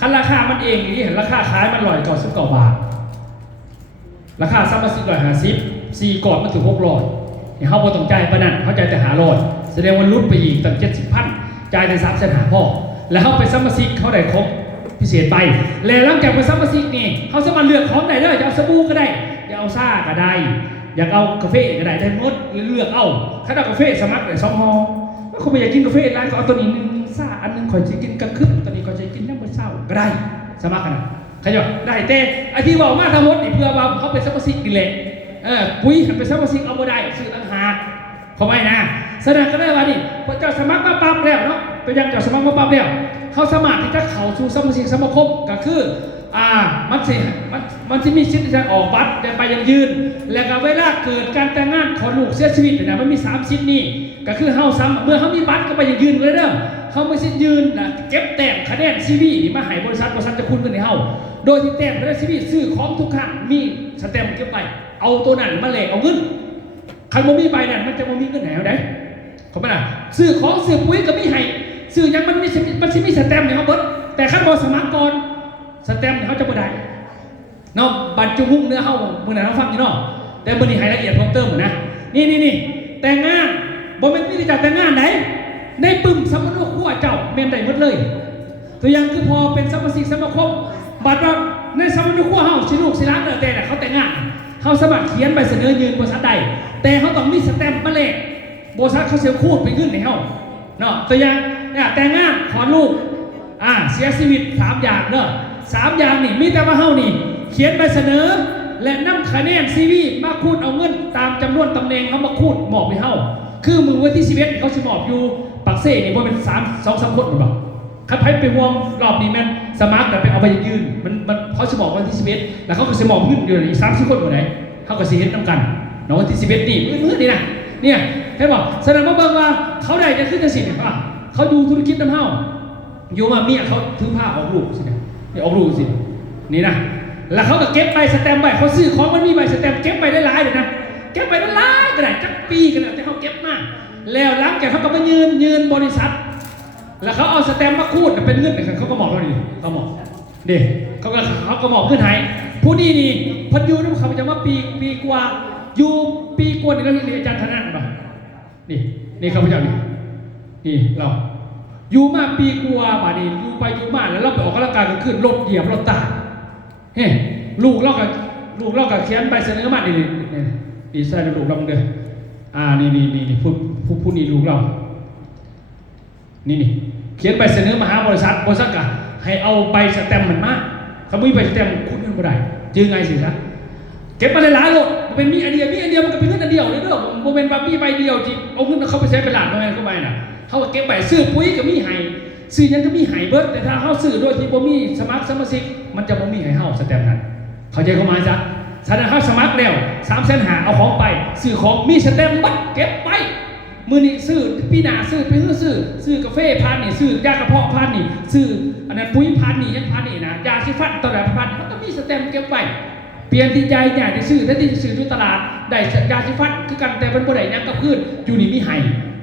คันราคามันเองนี่เห็นราคาขายมัน199 บาทราคาซัมมา150 4ก่อนมันถึง600เขาบ่ต้องจ่ายปานนั้นเขาจ่ายแต่500แสดงว่าลดไปอีกตั้ง70,000จ่ายแต่350,000พอแล้วเขาไปซัมมาซิกเขาได้ครบพิเศษไปแล้วหลังจากไปซัมมาซิกนี่เขาสามารถเลือกของได้เลยจะเอาสบู่ก็ได้อยากเอาซ่าก็ได้อยากเอากาแฟก็ได้หมดเลือกเอาถ้าเอากาแฟสมัครได้2 ห่อถ้าเขาไม่อยากกินกาแฟร้านก็เอาตัวนี้1ซ่าอันนึงคอยจะกินกลางคืนตัวนี้คอยจะกินน้ำมันเช้าก็ได้สมัครกันนะขยับได้แต่ไอที่บอกมาทั้งหมดนี่เพื่อว่าเขาเป็นซัมมาซิกนี่แหละปุ๋ยเป็นซัมมาซิกเอาบ่ได้ซื้อต่างหากเขาไม่นะแสดงก็ได้ว่านี่พอเจ้าสมัครมาปั๊บแล้วเนาะตัวอย่างเจ้าสมัครมาปั๊บแล้วเขาสมัครที่จะเข้าสู่ซัมมาซิกสมาคมก็คือมันจะมีสิทธิ์ในการออกบัตรแต่ไปยังยืนแล้วก็เวลาเกิดการแต่งงานของลูกเสียชีวิตเนี่ยมันมี3 สิทธิ์นี่ก็คือเฮาซ้ำเมื่อเขามีบัตรก็ไปยังยืนเลยเด้อเขาไม่สิทธิ์ยืนนะเก็บแต้มคะแนนซีวีนี่มาให้บริษัทจะคุณกันในเฮาโดยที่แต้มและซีวีซื้อของทุกครั้งมีสแตมป์เก็บไปเอาตัวนั้นมาแลกเอาเงินใครบ่มีใบนั้นมันจะบ่มีเงินไหนเอาได้เขาไม่ได้ซื้อของซื้อปุ๋ยก็ไม่ให้ซื้อยังมันมีสแตมป์เนี่ยเขาเบิดแต่ขั้นบอสมัครก่อนสแตมป์เขาจะบ่ได้เนาะบรรจุมุ่งเนื้อเขาเมื่อไหร่เราฟังอยู่เนาะแต่บริหารละเอียดเพิ่มเติมนะนี่แต่งงานบ่เป็นวิธีการแต่งงานไหนในปึ่มสมนุขั้วเจ้าเมนได้หมดเลยตัวอย่างคือพอเป็นสมาชิกสมาคมบัตรว่าในสมนุขั้วเฮาสิลูกสิร้านแต่เขาแต่งงานเขาสมัครเขียนใบเสนอยืนบริษัทใดแต่เขาต้องมีสแตมป์มาเลขบริษัทเขาเสียคูดไปขึ้นในเฮาเนาะตัวอย่างเนี่ยแต่งงานขอลูกเสียชีวิต3 อย่างเนาะ3 อย่างนี่มีแต่ว่าเฮานี่เขียนใบเสนอและนำคะแนนซีวีมาคูดเอาเงินตามจำนวนตำแหน่งเขามาคูดหมอบไปเฮาคือมือวันที่11เขาสิหมอบอยู่ปักเซ่นี่ว่าเป็น2-3 คนหรือเปล่าคันไพ่ไปวงรอบนี้แม่นสมาร์ทแต่ไปเอาไปยืนมันเขาสิหมอบวันที่11แล้วเขาก็สิหมอบขึ้นอยู่อีก30 คนหมดไหนเขาก็สิเห็นนำกันเนาะวันที่11นี่มือนี่นะเนี่ยเห็นบอกแสดงว่าเบิ่งว่าเขาได้จะขึ้นจะสิเนี่ยป่ะเขาดูธุรกิจน้ำเฮาอยู่มาเมียเขาถือผ้าออกลูกสิเนี่ยออกลูกสินี่นะแล้วเขาก็เก็บใบสแตมป์ใบเขาซื้อของมันมีใบสแตมป์เก็บไปได้หลายเลยนะเก็บไปได้หลายก็ได้จักปีกันแล้วแต่เขาเก็บมาแล้วหลังจากเขาก็มายืนบริษัทแล้วเขาเอาสแตมป์มาคูดเป็นเงินเขาก็บอกเราดิเขาบอกเด็กเขาก็บอกขึ้นไทยผู้นี้นี่พันยูนี่เขาจะมาปีกว่าอยู่ปีกว่านี่แล้วที่อาจารย์ธนาป่ะนี่เขาพเจ้านี่ นี่เราอยู่มาปีกว่าบาดนี้อยู่ไปอยู่มาแล้วเราไปออกกำลังกายกันขึ้นรถเหยียบรถตายเฮ้ลูกเรากับเขียนใบเสนอมานี่ใส่ลูกเราเด้อนี่ผู้นี้ลูกเรานี่เขียนใบเสนอมาหาบริษัทก็ให้เอาใบสแตมป์มันมาเขาไม่ใบสแตมป์คุณเงินบ่ได้จึงไงสิครับเก็บมาหลายๆรถเป็นมีอันเดียวมันก็เป็นเงินอันเดียวเลยเด้อโมเมนต์ว่ามีใบเดียวจิเอาเงินเขาไปใช้เป็นหลักโมเมนต์เข้าไปน่ะเขาเก็บใบซื้อปุ๋ยก็มีให้ซื้อยังก็มีให้เบิดแต่ถ้าเขาซื้อโดยที่บ่มีสมัครสมาชิกมันจะบ่มีให้เฮาสแตมป์นั้นเข้าใจเข้ามาจ้ะฉะนั้นเขาสมัครแล้ว300,000เอาของไปซื้อของมีสแตมป์บัดเก็บไปมือนี่ซื้อปีหน้าซื้อไปซื้อกาแฟพันนี่ซื้อยากระเพาะพันนี่ซื้ออันนั้นปุ๋ยพันนี่ยังพันนี่นะยาสีฟันตลาดพันมันก็มีสแตมป์เก็บไว้เปลี่ยนที่ใจใหญ่ที่ซื้อถ้าที่ซื้อที่ตลาดได้ยาสีฟันคือกันแต่มันบ่ได้ยังกับพื้นอยู่นี่มีไห้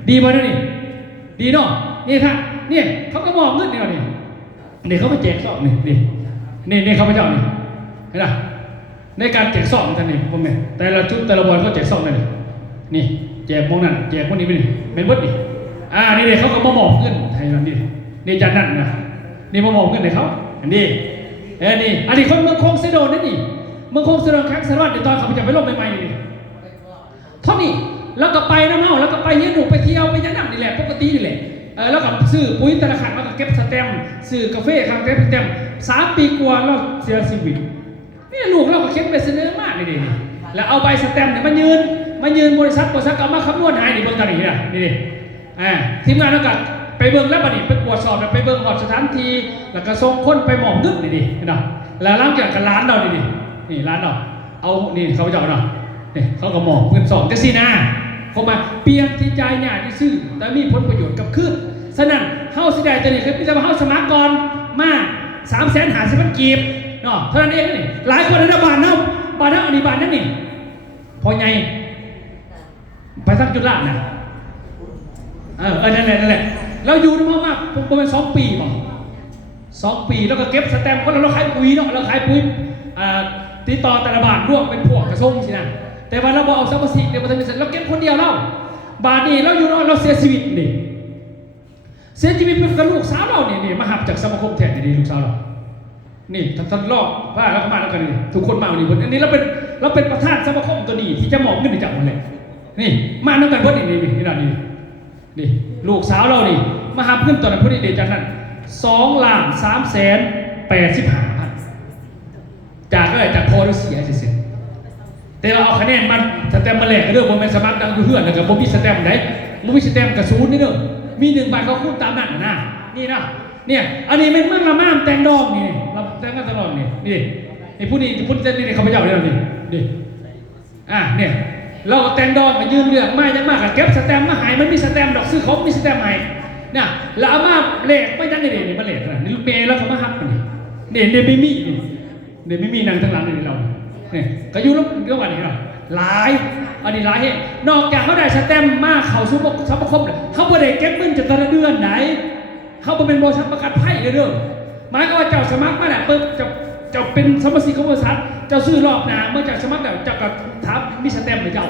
ดีบ่นี่ดีเนาะนี่ท่านนี่เขาก็มองเงินนี่เขามาแจกซองนี่เขามาเจ้านี่เห็นไหมในการแจกซองท่านนี่พ่อแม่แต่ละชุดแต่ละบอลเขาแจกซองนี่แจกพวกนั้นแจกพวกนี้เป็นวัดนี่นี่เขาก็มาบอกเงินไทยนี่จันนั่นนะนี่มาบอกเงินให้เขาอันนี้นี่อันนี้คนเมืองคงเซโดนนั่นนี่เมืองคงเซโดนครั้งสารวัตรในตอนเขาจะไปลบใหม่ๆนี่เท่านี้แล้วก็ไปน้ำเมาแล้วก็ไปเยี่ยมหนูไปเที่ยวไปยันนั่นนี่แหละปกตินี่แหละแล้วก็ซื้อปุ๋ยแต่ละขันแล้วก็เก็บสแตมป์ซื้อกาแฟครั้งเก็บสแตมป์3 ปีกว่าเราเสียชีวิตนี่ลูกเราก็เข็นไปเสนอมากนี่แล้วเอาใบสแตมป์เนี่ยมายืนบริษัทก็มาคำนวณให้นี่เบิ่งกันนี่ทีมงานแล้วก็ไปเบิ่งแล้วบัดนี้ไปตรวจสอบไปเบิ่งหอดสถานที่แล้วก็ส่งคนไปหมอบนึกนี่เนาะแล้วหลังจากกันร้านเรานี่ร้านเราเอานี่เขาเจ้าเนาะนี่เขาก็หมอบเงิน2จังซี่นะเขามาเปลี่ยนที่จ่ายหน้าที่ซื้อแต่มีผลประโยชน์กับคืนฉะนั้นเฮาสิได้ตัวนี้คือพิจารณาเฮาสมัครก่อนมา350,000 กีบเนาะเท่านั้นเองนี่หลายคนในบ้านเนาะอันนี้บ้านนั่นนี่พอไงไปสักจุดละนะนั่นแหละเราอยู่ได้มากประมาณ2 ปีป่ะ2 ปีแล้วก็เก็บสแตมป์เพราะเราขายปุ๋ยเนาะเราขายปุ๋ยติดต่อแต่ละบาทร่วมเป็นพวกกระส่งสินะแต่ว่าเราบอกเอาซับซิเดี๋ยวมันจะมีเสร็จเราเก็บคนเดียวบาทนี้เราอยู่เนาะเราเสียชีวิตเป็นกับลูกสาวเรานี่มาหับจากสมาคมแทนดีลูกสาวเรานี่ท่านรอบว่าเราเข้ามาแล้วกันนี่ทุกคนมาวันนี้อันนี้เราเป็นประธานสมาคมตัวนี้ที่จะมอบเงินให้จับหมดเลยนี่มาแล้วกันพอดีนี่ลูกสาวเรานี่มาหับเงินตอนนั้นพอดีเดชจากนั้น2,385,000จากพอหรือเสียเสร็จแต่เราเอาคะแนนมันสแตมป์มาแลกกันเด้อผมเป็นสมัครดังอยู่เพื่อนแล้วก็ผมมีสแตมป์ไหนผมมีสแตมป์กับ0นี่เด้อมี1 บาทเขาคูณตามนั้นนะนี่นะเนี่ยอันนี้เป็นเมืองละม่ามแตงดองนี่เราแตงกันตลอดนี่ผู้นี้นี่เขาไปเจ้าเลยนี่เนี่ยเราแตงดองมายืนเรื่องไม่ยังมากกับเก็บสแตมป์มาหายมันมีสแตมป์ดอกซื้อเขามีสแตมป์หายเนี่ยแล้วเอามาเละไม่ยันนี่มาเละขนาดนี้ลูกเมย์แล้วเขามาหักมันนี่ไม่มีนางทั้งหลังนี่เราเนี่ยก็อยู่แล้ววันนี้เราหลายอันนี้หลายเหตุนอกจากเขาได้สแตมป์มาเขาซุปซับคมเขาไม่ได้เก็บเงินจากแต่ละเดือนไหนเขาเป็นบริษัทประกันภัยเลยเด้อหมายก็ว่าเจ้าสมัครมาเนี่ยปุ๊บจะเป็นสมาชิกของบริษัทเจ้าซื้อรอบหน้าเมื่อจากสมัครแล้วเจ้าก็ถามมีสแตมป์ให้เจ้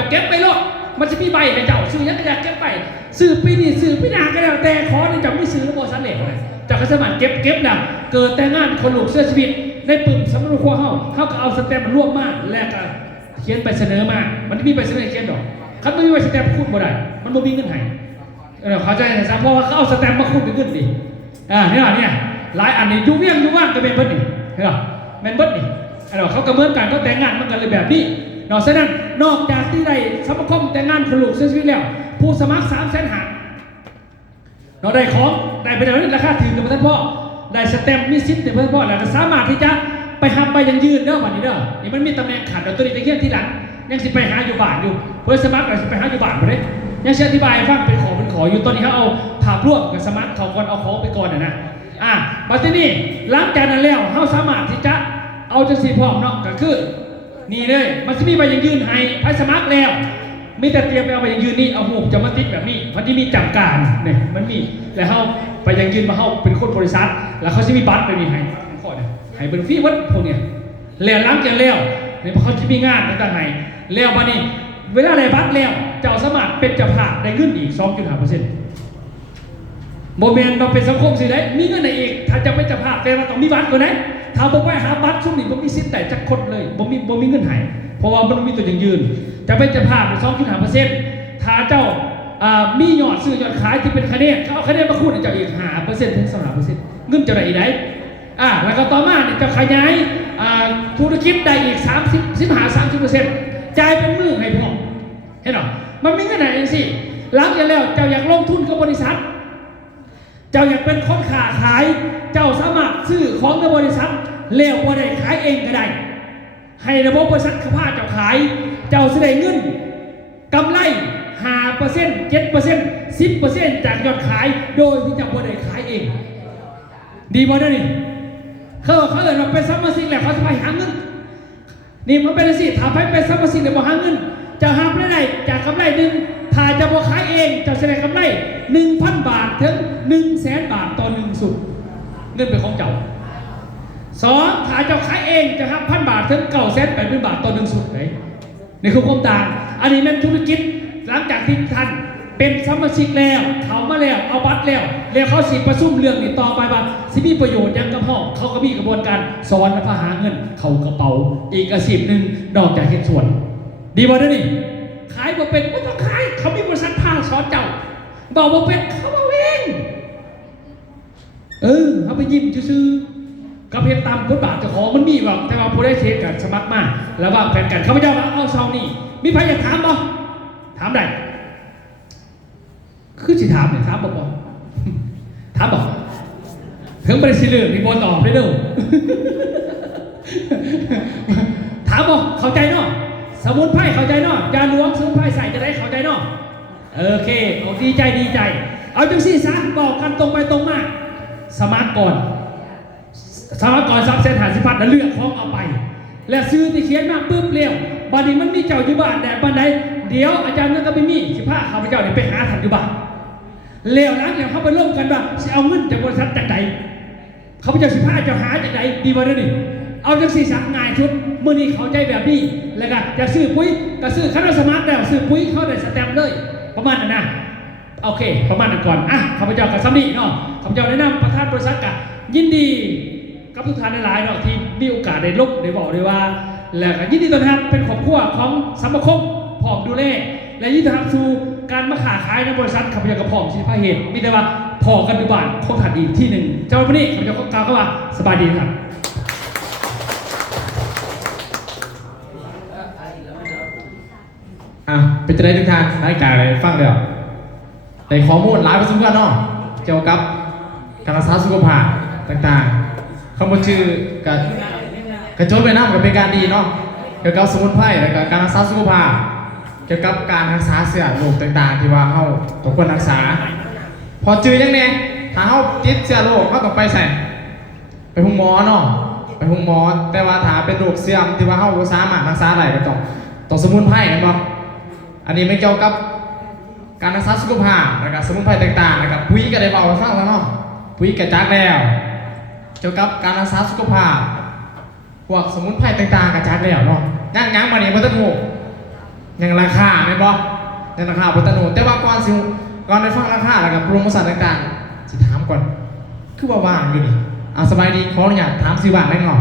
าเก็บไปรอบมันจะมีใบให้เจ้าซื้อยังก็อยากเก็บไปซื้อปีนี้ซื้อปีหน้าก็แล้วแต่ขอเนี่ยเจ้าไม่ซื้อแล้วบริษัทเหล็กเลยเจ้าก็สมัครเก็บนะเกิดแต่งงานคนลูกเสื้อชีวิตในปุ่มสำนักครัวเขาก็เอาสแตมป์มันร่วมมากแล้วก็เขียนไปเสนอมามันมีไปเสนอเขียนดอกเขาไม่มีใบสแตมป์คูณบ่ได้มันบ่มีเงินให้เขาใจนะเพราะว่าเขาเอาสแตมป์มาคูณเป็นเงินดิเนี่ยหลายอันนี้ยุ่งยากยุ่งว่างก็เป็นเบิดนี่เห็นหรอเป็นเบิดนี่เขากระเมินกันก็แต่งงานมันกันเลยแบบนี้นอกจากนั้นนอกจากที่ได้สมาคมแต่งงานคนลูกเสียชีวิตแล้วผู้สมัคร300,000เราได้ของได้ไปแล้วราคาถึงกับท่านพ่อได้สแตมป์มีสิทธิ์ในท่านพ่อแล้วก็สามารถที่จะไปหับไปยังยืนเด้อวันนี้เด้อนี่มันมีตำแหน่งขาดเดี๋ยวตัวนี้จะเขียนที่หลังยังสิไปหาอยู่บ้านอยู่เพื่อสมัครเราสิไปหาอยู่บ้านไปเลยยังอธิบายฟังเป็นขออยู่ตอนนี้เขาเอาภาพรวมกับสมาร์ทเขาก่อนเอาของไปก่อนนะบัดนี้หลังจากนั้นแล้วเขาสามารถที่จะเอาจังสีพร้อมเนาะก็คือนี่เลยมันจะมีใบยังยืนให้ไปสมัครแล้วมีแต่เตรียมไปเอาใบยังยืนนี่เอาหูจะมาติดแบบนี้มันที่มีจับการเนี่ยมันมีแล้วเขาไปยังยืนมาเขาเป็นคนบริษัทแล้วเขาจะมีบัตรไปมีให้ข้อเนี่ยให้เป็นฟรีวัดพวกเนี่ยแล้วหลังจากแล้วเนี่ยเขาจะมีงานต่างๆให้แล้วมานี่เวลาอะไรบัตรแล้วเจ้าสมัครเป็นเจ้าภาพได้เงินอีก 2.5% โมเมนต์เราเป็นสังคมสิได้มีเงินไหนอีกถ้าจะไปจะภาพแต่ว่าต้องมีบัตรก่อนนะถ้าบอกว่าหาบัตรช่วงนี้ผมมีสิทธิ์แต่จักคนเลยผมมีเงินหายเพราะว่ามันมีตัวอย่างยืนจะไปจะภาพ2.5%ถ้าเจ้ามียอดซื้อยอดขายที่เป็นคะแนนเขาเอาคะแนนมาคูณให้เจ้าอีก5%ถึง3%เงินจะได้อีกไหนแล้วก็ต่อมาเนี่ยจะขยายธุรกิจได้อีก30%จ่ายเป็นมือให้พ่อเห็นหรอมันมีเงินไหนเองสิหลังจากแล้วเจ้าอยากลงทุนกับบริษัทเจ้าอยากเป็นคนค้าขายเจ้าสามารถซื้อของในบริษัทแล้วบ่ได้ขายเองก็ได้ให้ระบบบริษัทข้าพเจ้าขายเจ้าแสดงเงินกำไร5% 7% 10% จากยอดขายโดยที่เจ้าบ่ได้ขายเองดีบ่ได้นี่เขาเอิ้นว่าเป็นสมาชิกแล้วเขาจะไปหาเงินนี่มันเป็นสิถ้าไปเป็นสมาชิกแล้วบ่หาเงินจะหาไม่ได้จากกำไรหนึ่งถ้าจะบ่ขายเองจะแสดงกำไร 1,000 บาทถึง 100,000 บาทต่อ1สุดเงินเป็นของเจ้า2ถ้าเจ้าขายเองจะหัก1,000 บาทถึง 980,000 บาทต่อ1สุดนี่คือความต่างอันนี้เป็นธุรกิจหลังจากที่ท่านเป็นสมาชิกแล้วเขามาแล้วเอาบัตรแล้วเขาสิประชุมเรื่องนี้ต่อไปว่าสิมีประโยชน์ยังกับพ่อเขาก็มีกระบวนการสอนและพาหาเงินเข้ากระเป๋าอีกอาชีพหนึ่งนอกจากเฮ็ดสวนดีบ่ได้นี่ขายบ่เป็นไม่ต้องขายเขามีบริษัทพาสอนเจ้าบอกบ่เป็นเขาเอาเองเขาไปยิ้มซื่อๆกับเพียงตามกฎบาทเจ้าของมันมีบอกแต่ว่าผู้ได้เทสกันสมัครมาแล้วว่าแผนกันเขาไม่ยอมเอาเซานี่มีใครอยากถามบ่ถามได้คือสิถามเนี่ยถามบอกถามบอกถึงบริษัทเรื่องมีบอตอบได้เด้อถามบอกเข้าใจเนาะสมุนไพรเข้าใจเนาะยาหลวงสมุนไพรใส่จะได้เข้าใจเนาะโอเคเอาดีใจเอาจังซี่ซะบอกกันตรงไปตรงมาสมาร์ทก่อนซับเส้นหาสิพัดแล้วเลือกของเอาไปแล้วซื้อที่เขียนมาปุ๊บเร็วบัดนี้มันมีเจ้าอยู่บ้านแต่บันไดเดี๋ยวอาจารย์นั่นก็ไม่มีสิพาข้าพเจ้าเนี่ยไปหาท่านอยู่บ้านเร็วนั้นเนี่ยเขาไปร่วมกันว่าจะเอาเงินจากบริษัทจากไหนเขาพเจ้าสิพาเจ้าหาจากไหนดีมาด้วยนี่เอาจังสี่สักง่ายชุดเมื่อนี้เขาใจแบบนี้แล้วก็จะซื้อปุ๋ยก็ซื้อคณะสมาร์ทแล้วซื้อปุ๋ยเขาได้สแตมป์เลยประมาณนั้นนะโอเคประมาณนั้นก่อนข้าพเจ้ากับซัมนี่เนาะข้าพเจ้าแนะนำประธานบริษัทกันยินดีกับทุกท่านหลายๆเนาะที่มีโอกาสได้ลบได้บอกได้ว่าแล้วก็ยินดีต้อนรับเป็นครอบครัวของสัมคมพร้อมดูแลและยินดีต้อนรับสู่การมาค้าขายในบริษัทข้าพเจ้ากับพร้อมสิพาเหตุมีแต่ว่าพอกันอยู่บ้านคงถัดอีกที่หนึ่งเจ้าวันนี้ข้าพเจ้ากล่าวว่าสบายดีครับเป็นจะได้ทุกท่านได้การอะไรฟังเดี๋ยวในข้อมูลหลายประสบการณ์เนาะเกี่ยวกับการรักษาสุขภาพต่างๆคำว่าชื่อกระโจนไปน้ำกับเป็นการดีเนาะเกี่ยวกับสมุนไพรแล้วก็การรักษาสุขภาพเกี่ยวกับการรักษาเสื้อโรคต่างๆที่ว่าเขาต้องควรรักษาพอจืดยังไงถ้าเขาติดเสื้อโรคเขาต้องไปใส่ไปหุ้งหมอเนาะไปหุ้งหมอแต่ว่าถ้าเป็นโรคเสื่อมที่ว่าเขาสามารถรักษาได้ก็ต้องสมุนไพรเห็นบ่อันนี้ไม่เกี่ยวกับการรักษาสุขภาพนะครับสมุนไพรต่างๆนะครับปุ๋ยก็ได้บอกไปฟังแล้วเนาะปุ๋ยกระจักแล้วเกี่ยวกับการรักษาสุขภาพพวกสมุนไพรต่างๆกระจักแล้วเนาะยังมาเนี่ยพัฒนูยังราคาไม่บอกยังราคาพัฒนูแต่ว่าก่อนได้ฟังราคาแล้วกับโปรโมชั่นต่างๆสิถามก่อนคือว่างอยู่นี่สบายดีขออนุญาตถามซื้อบ้านได้หน่อย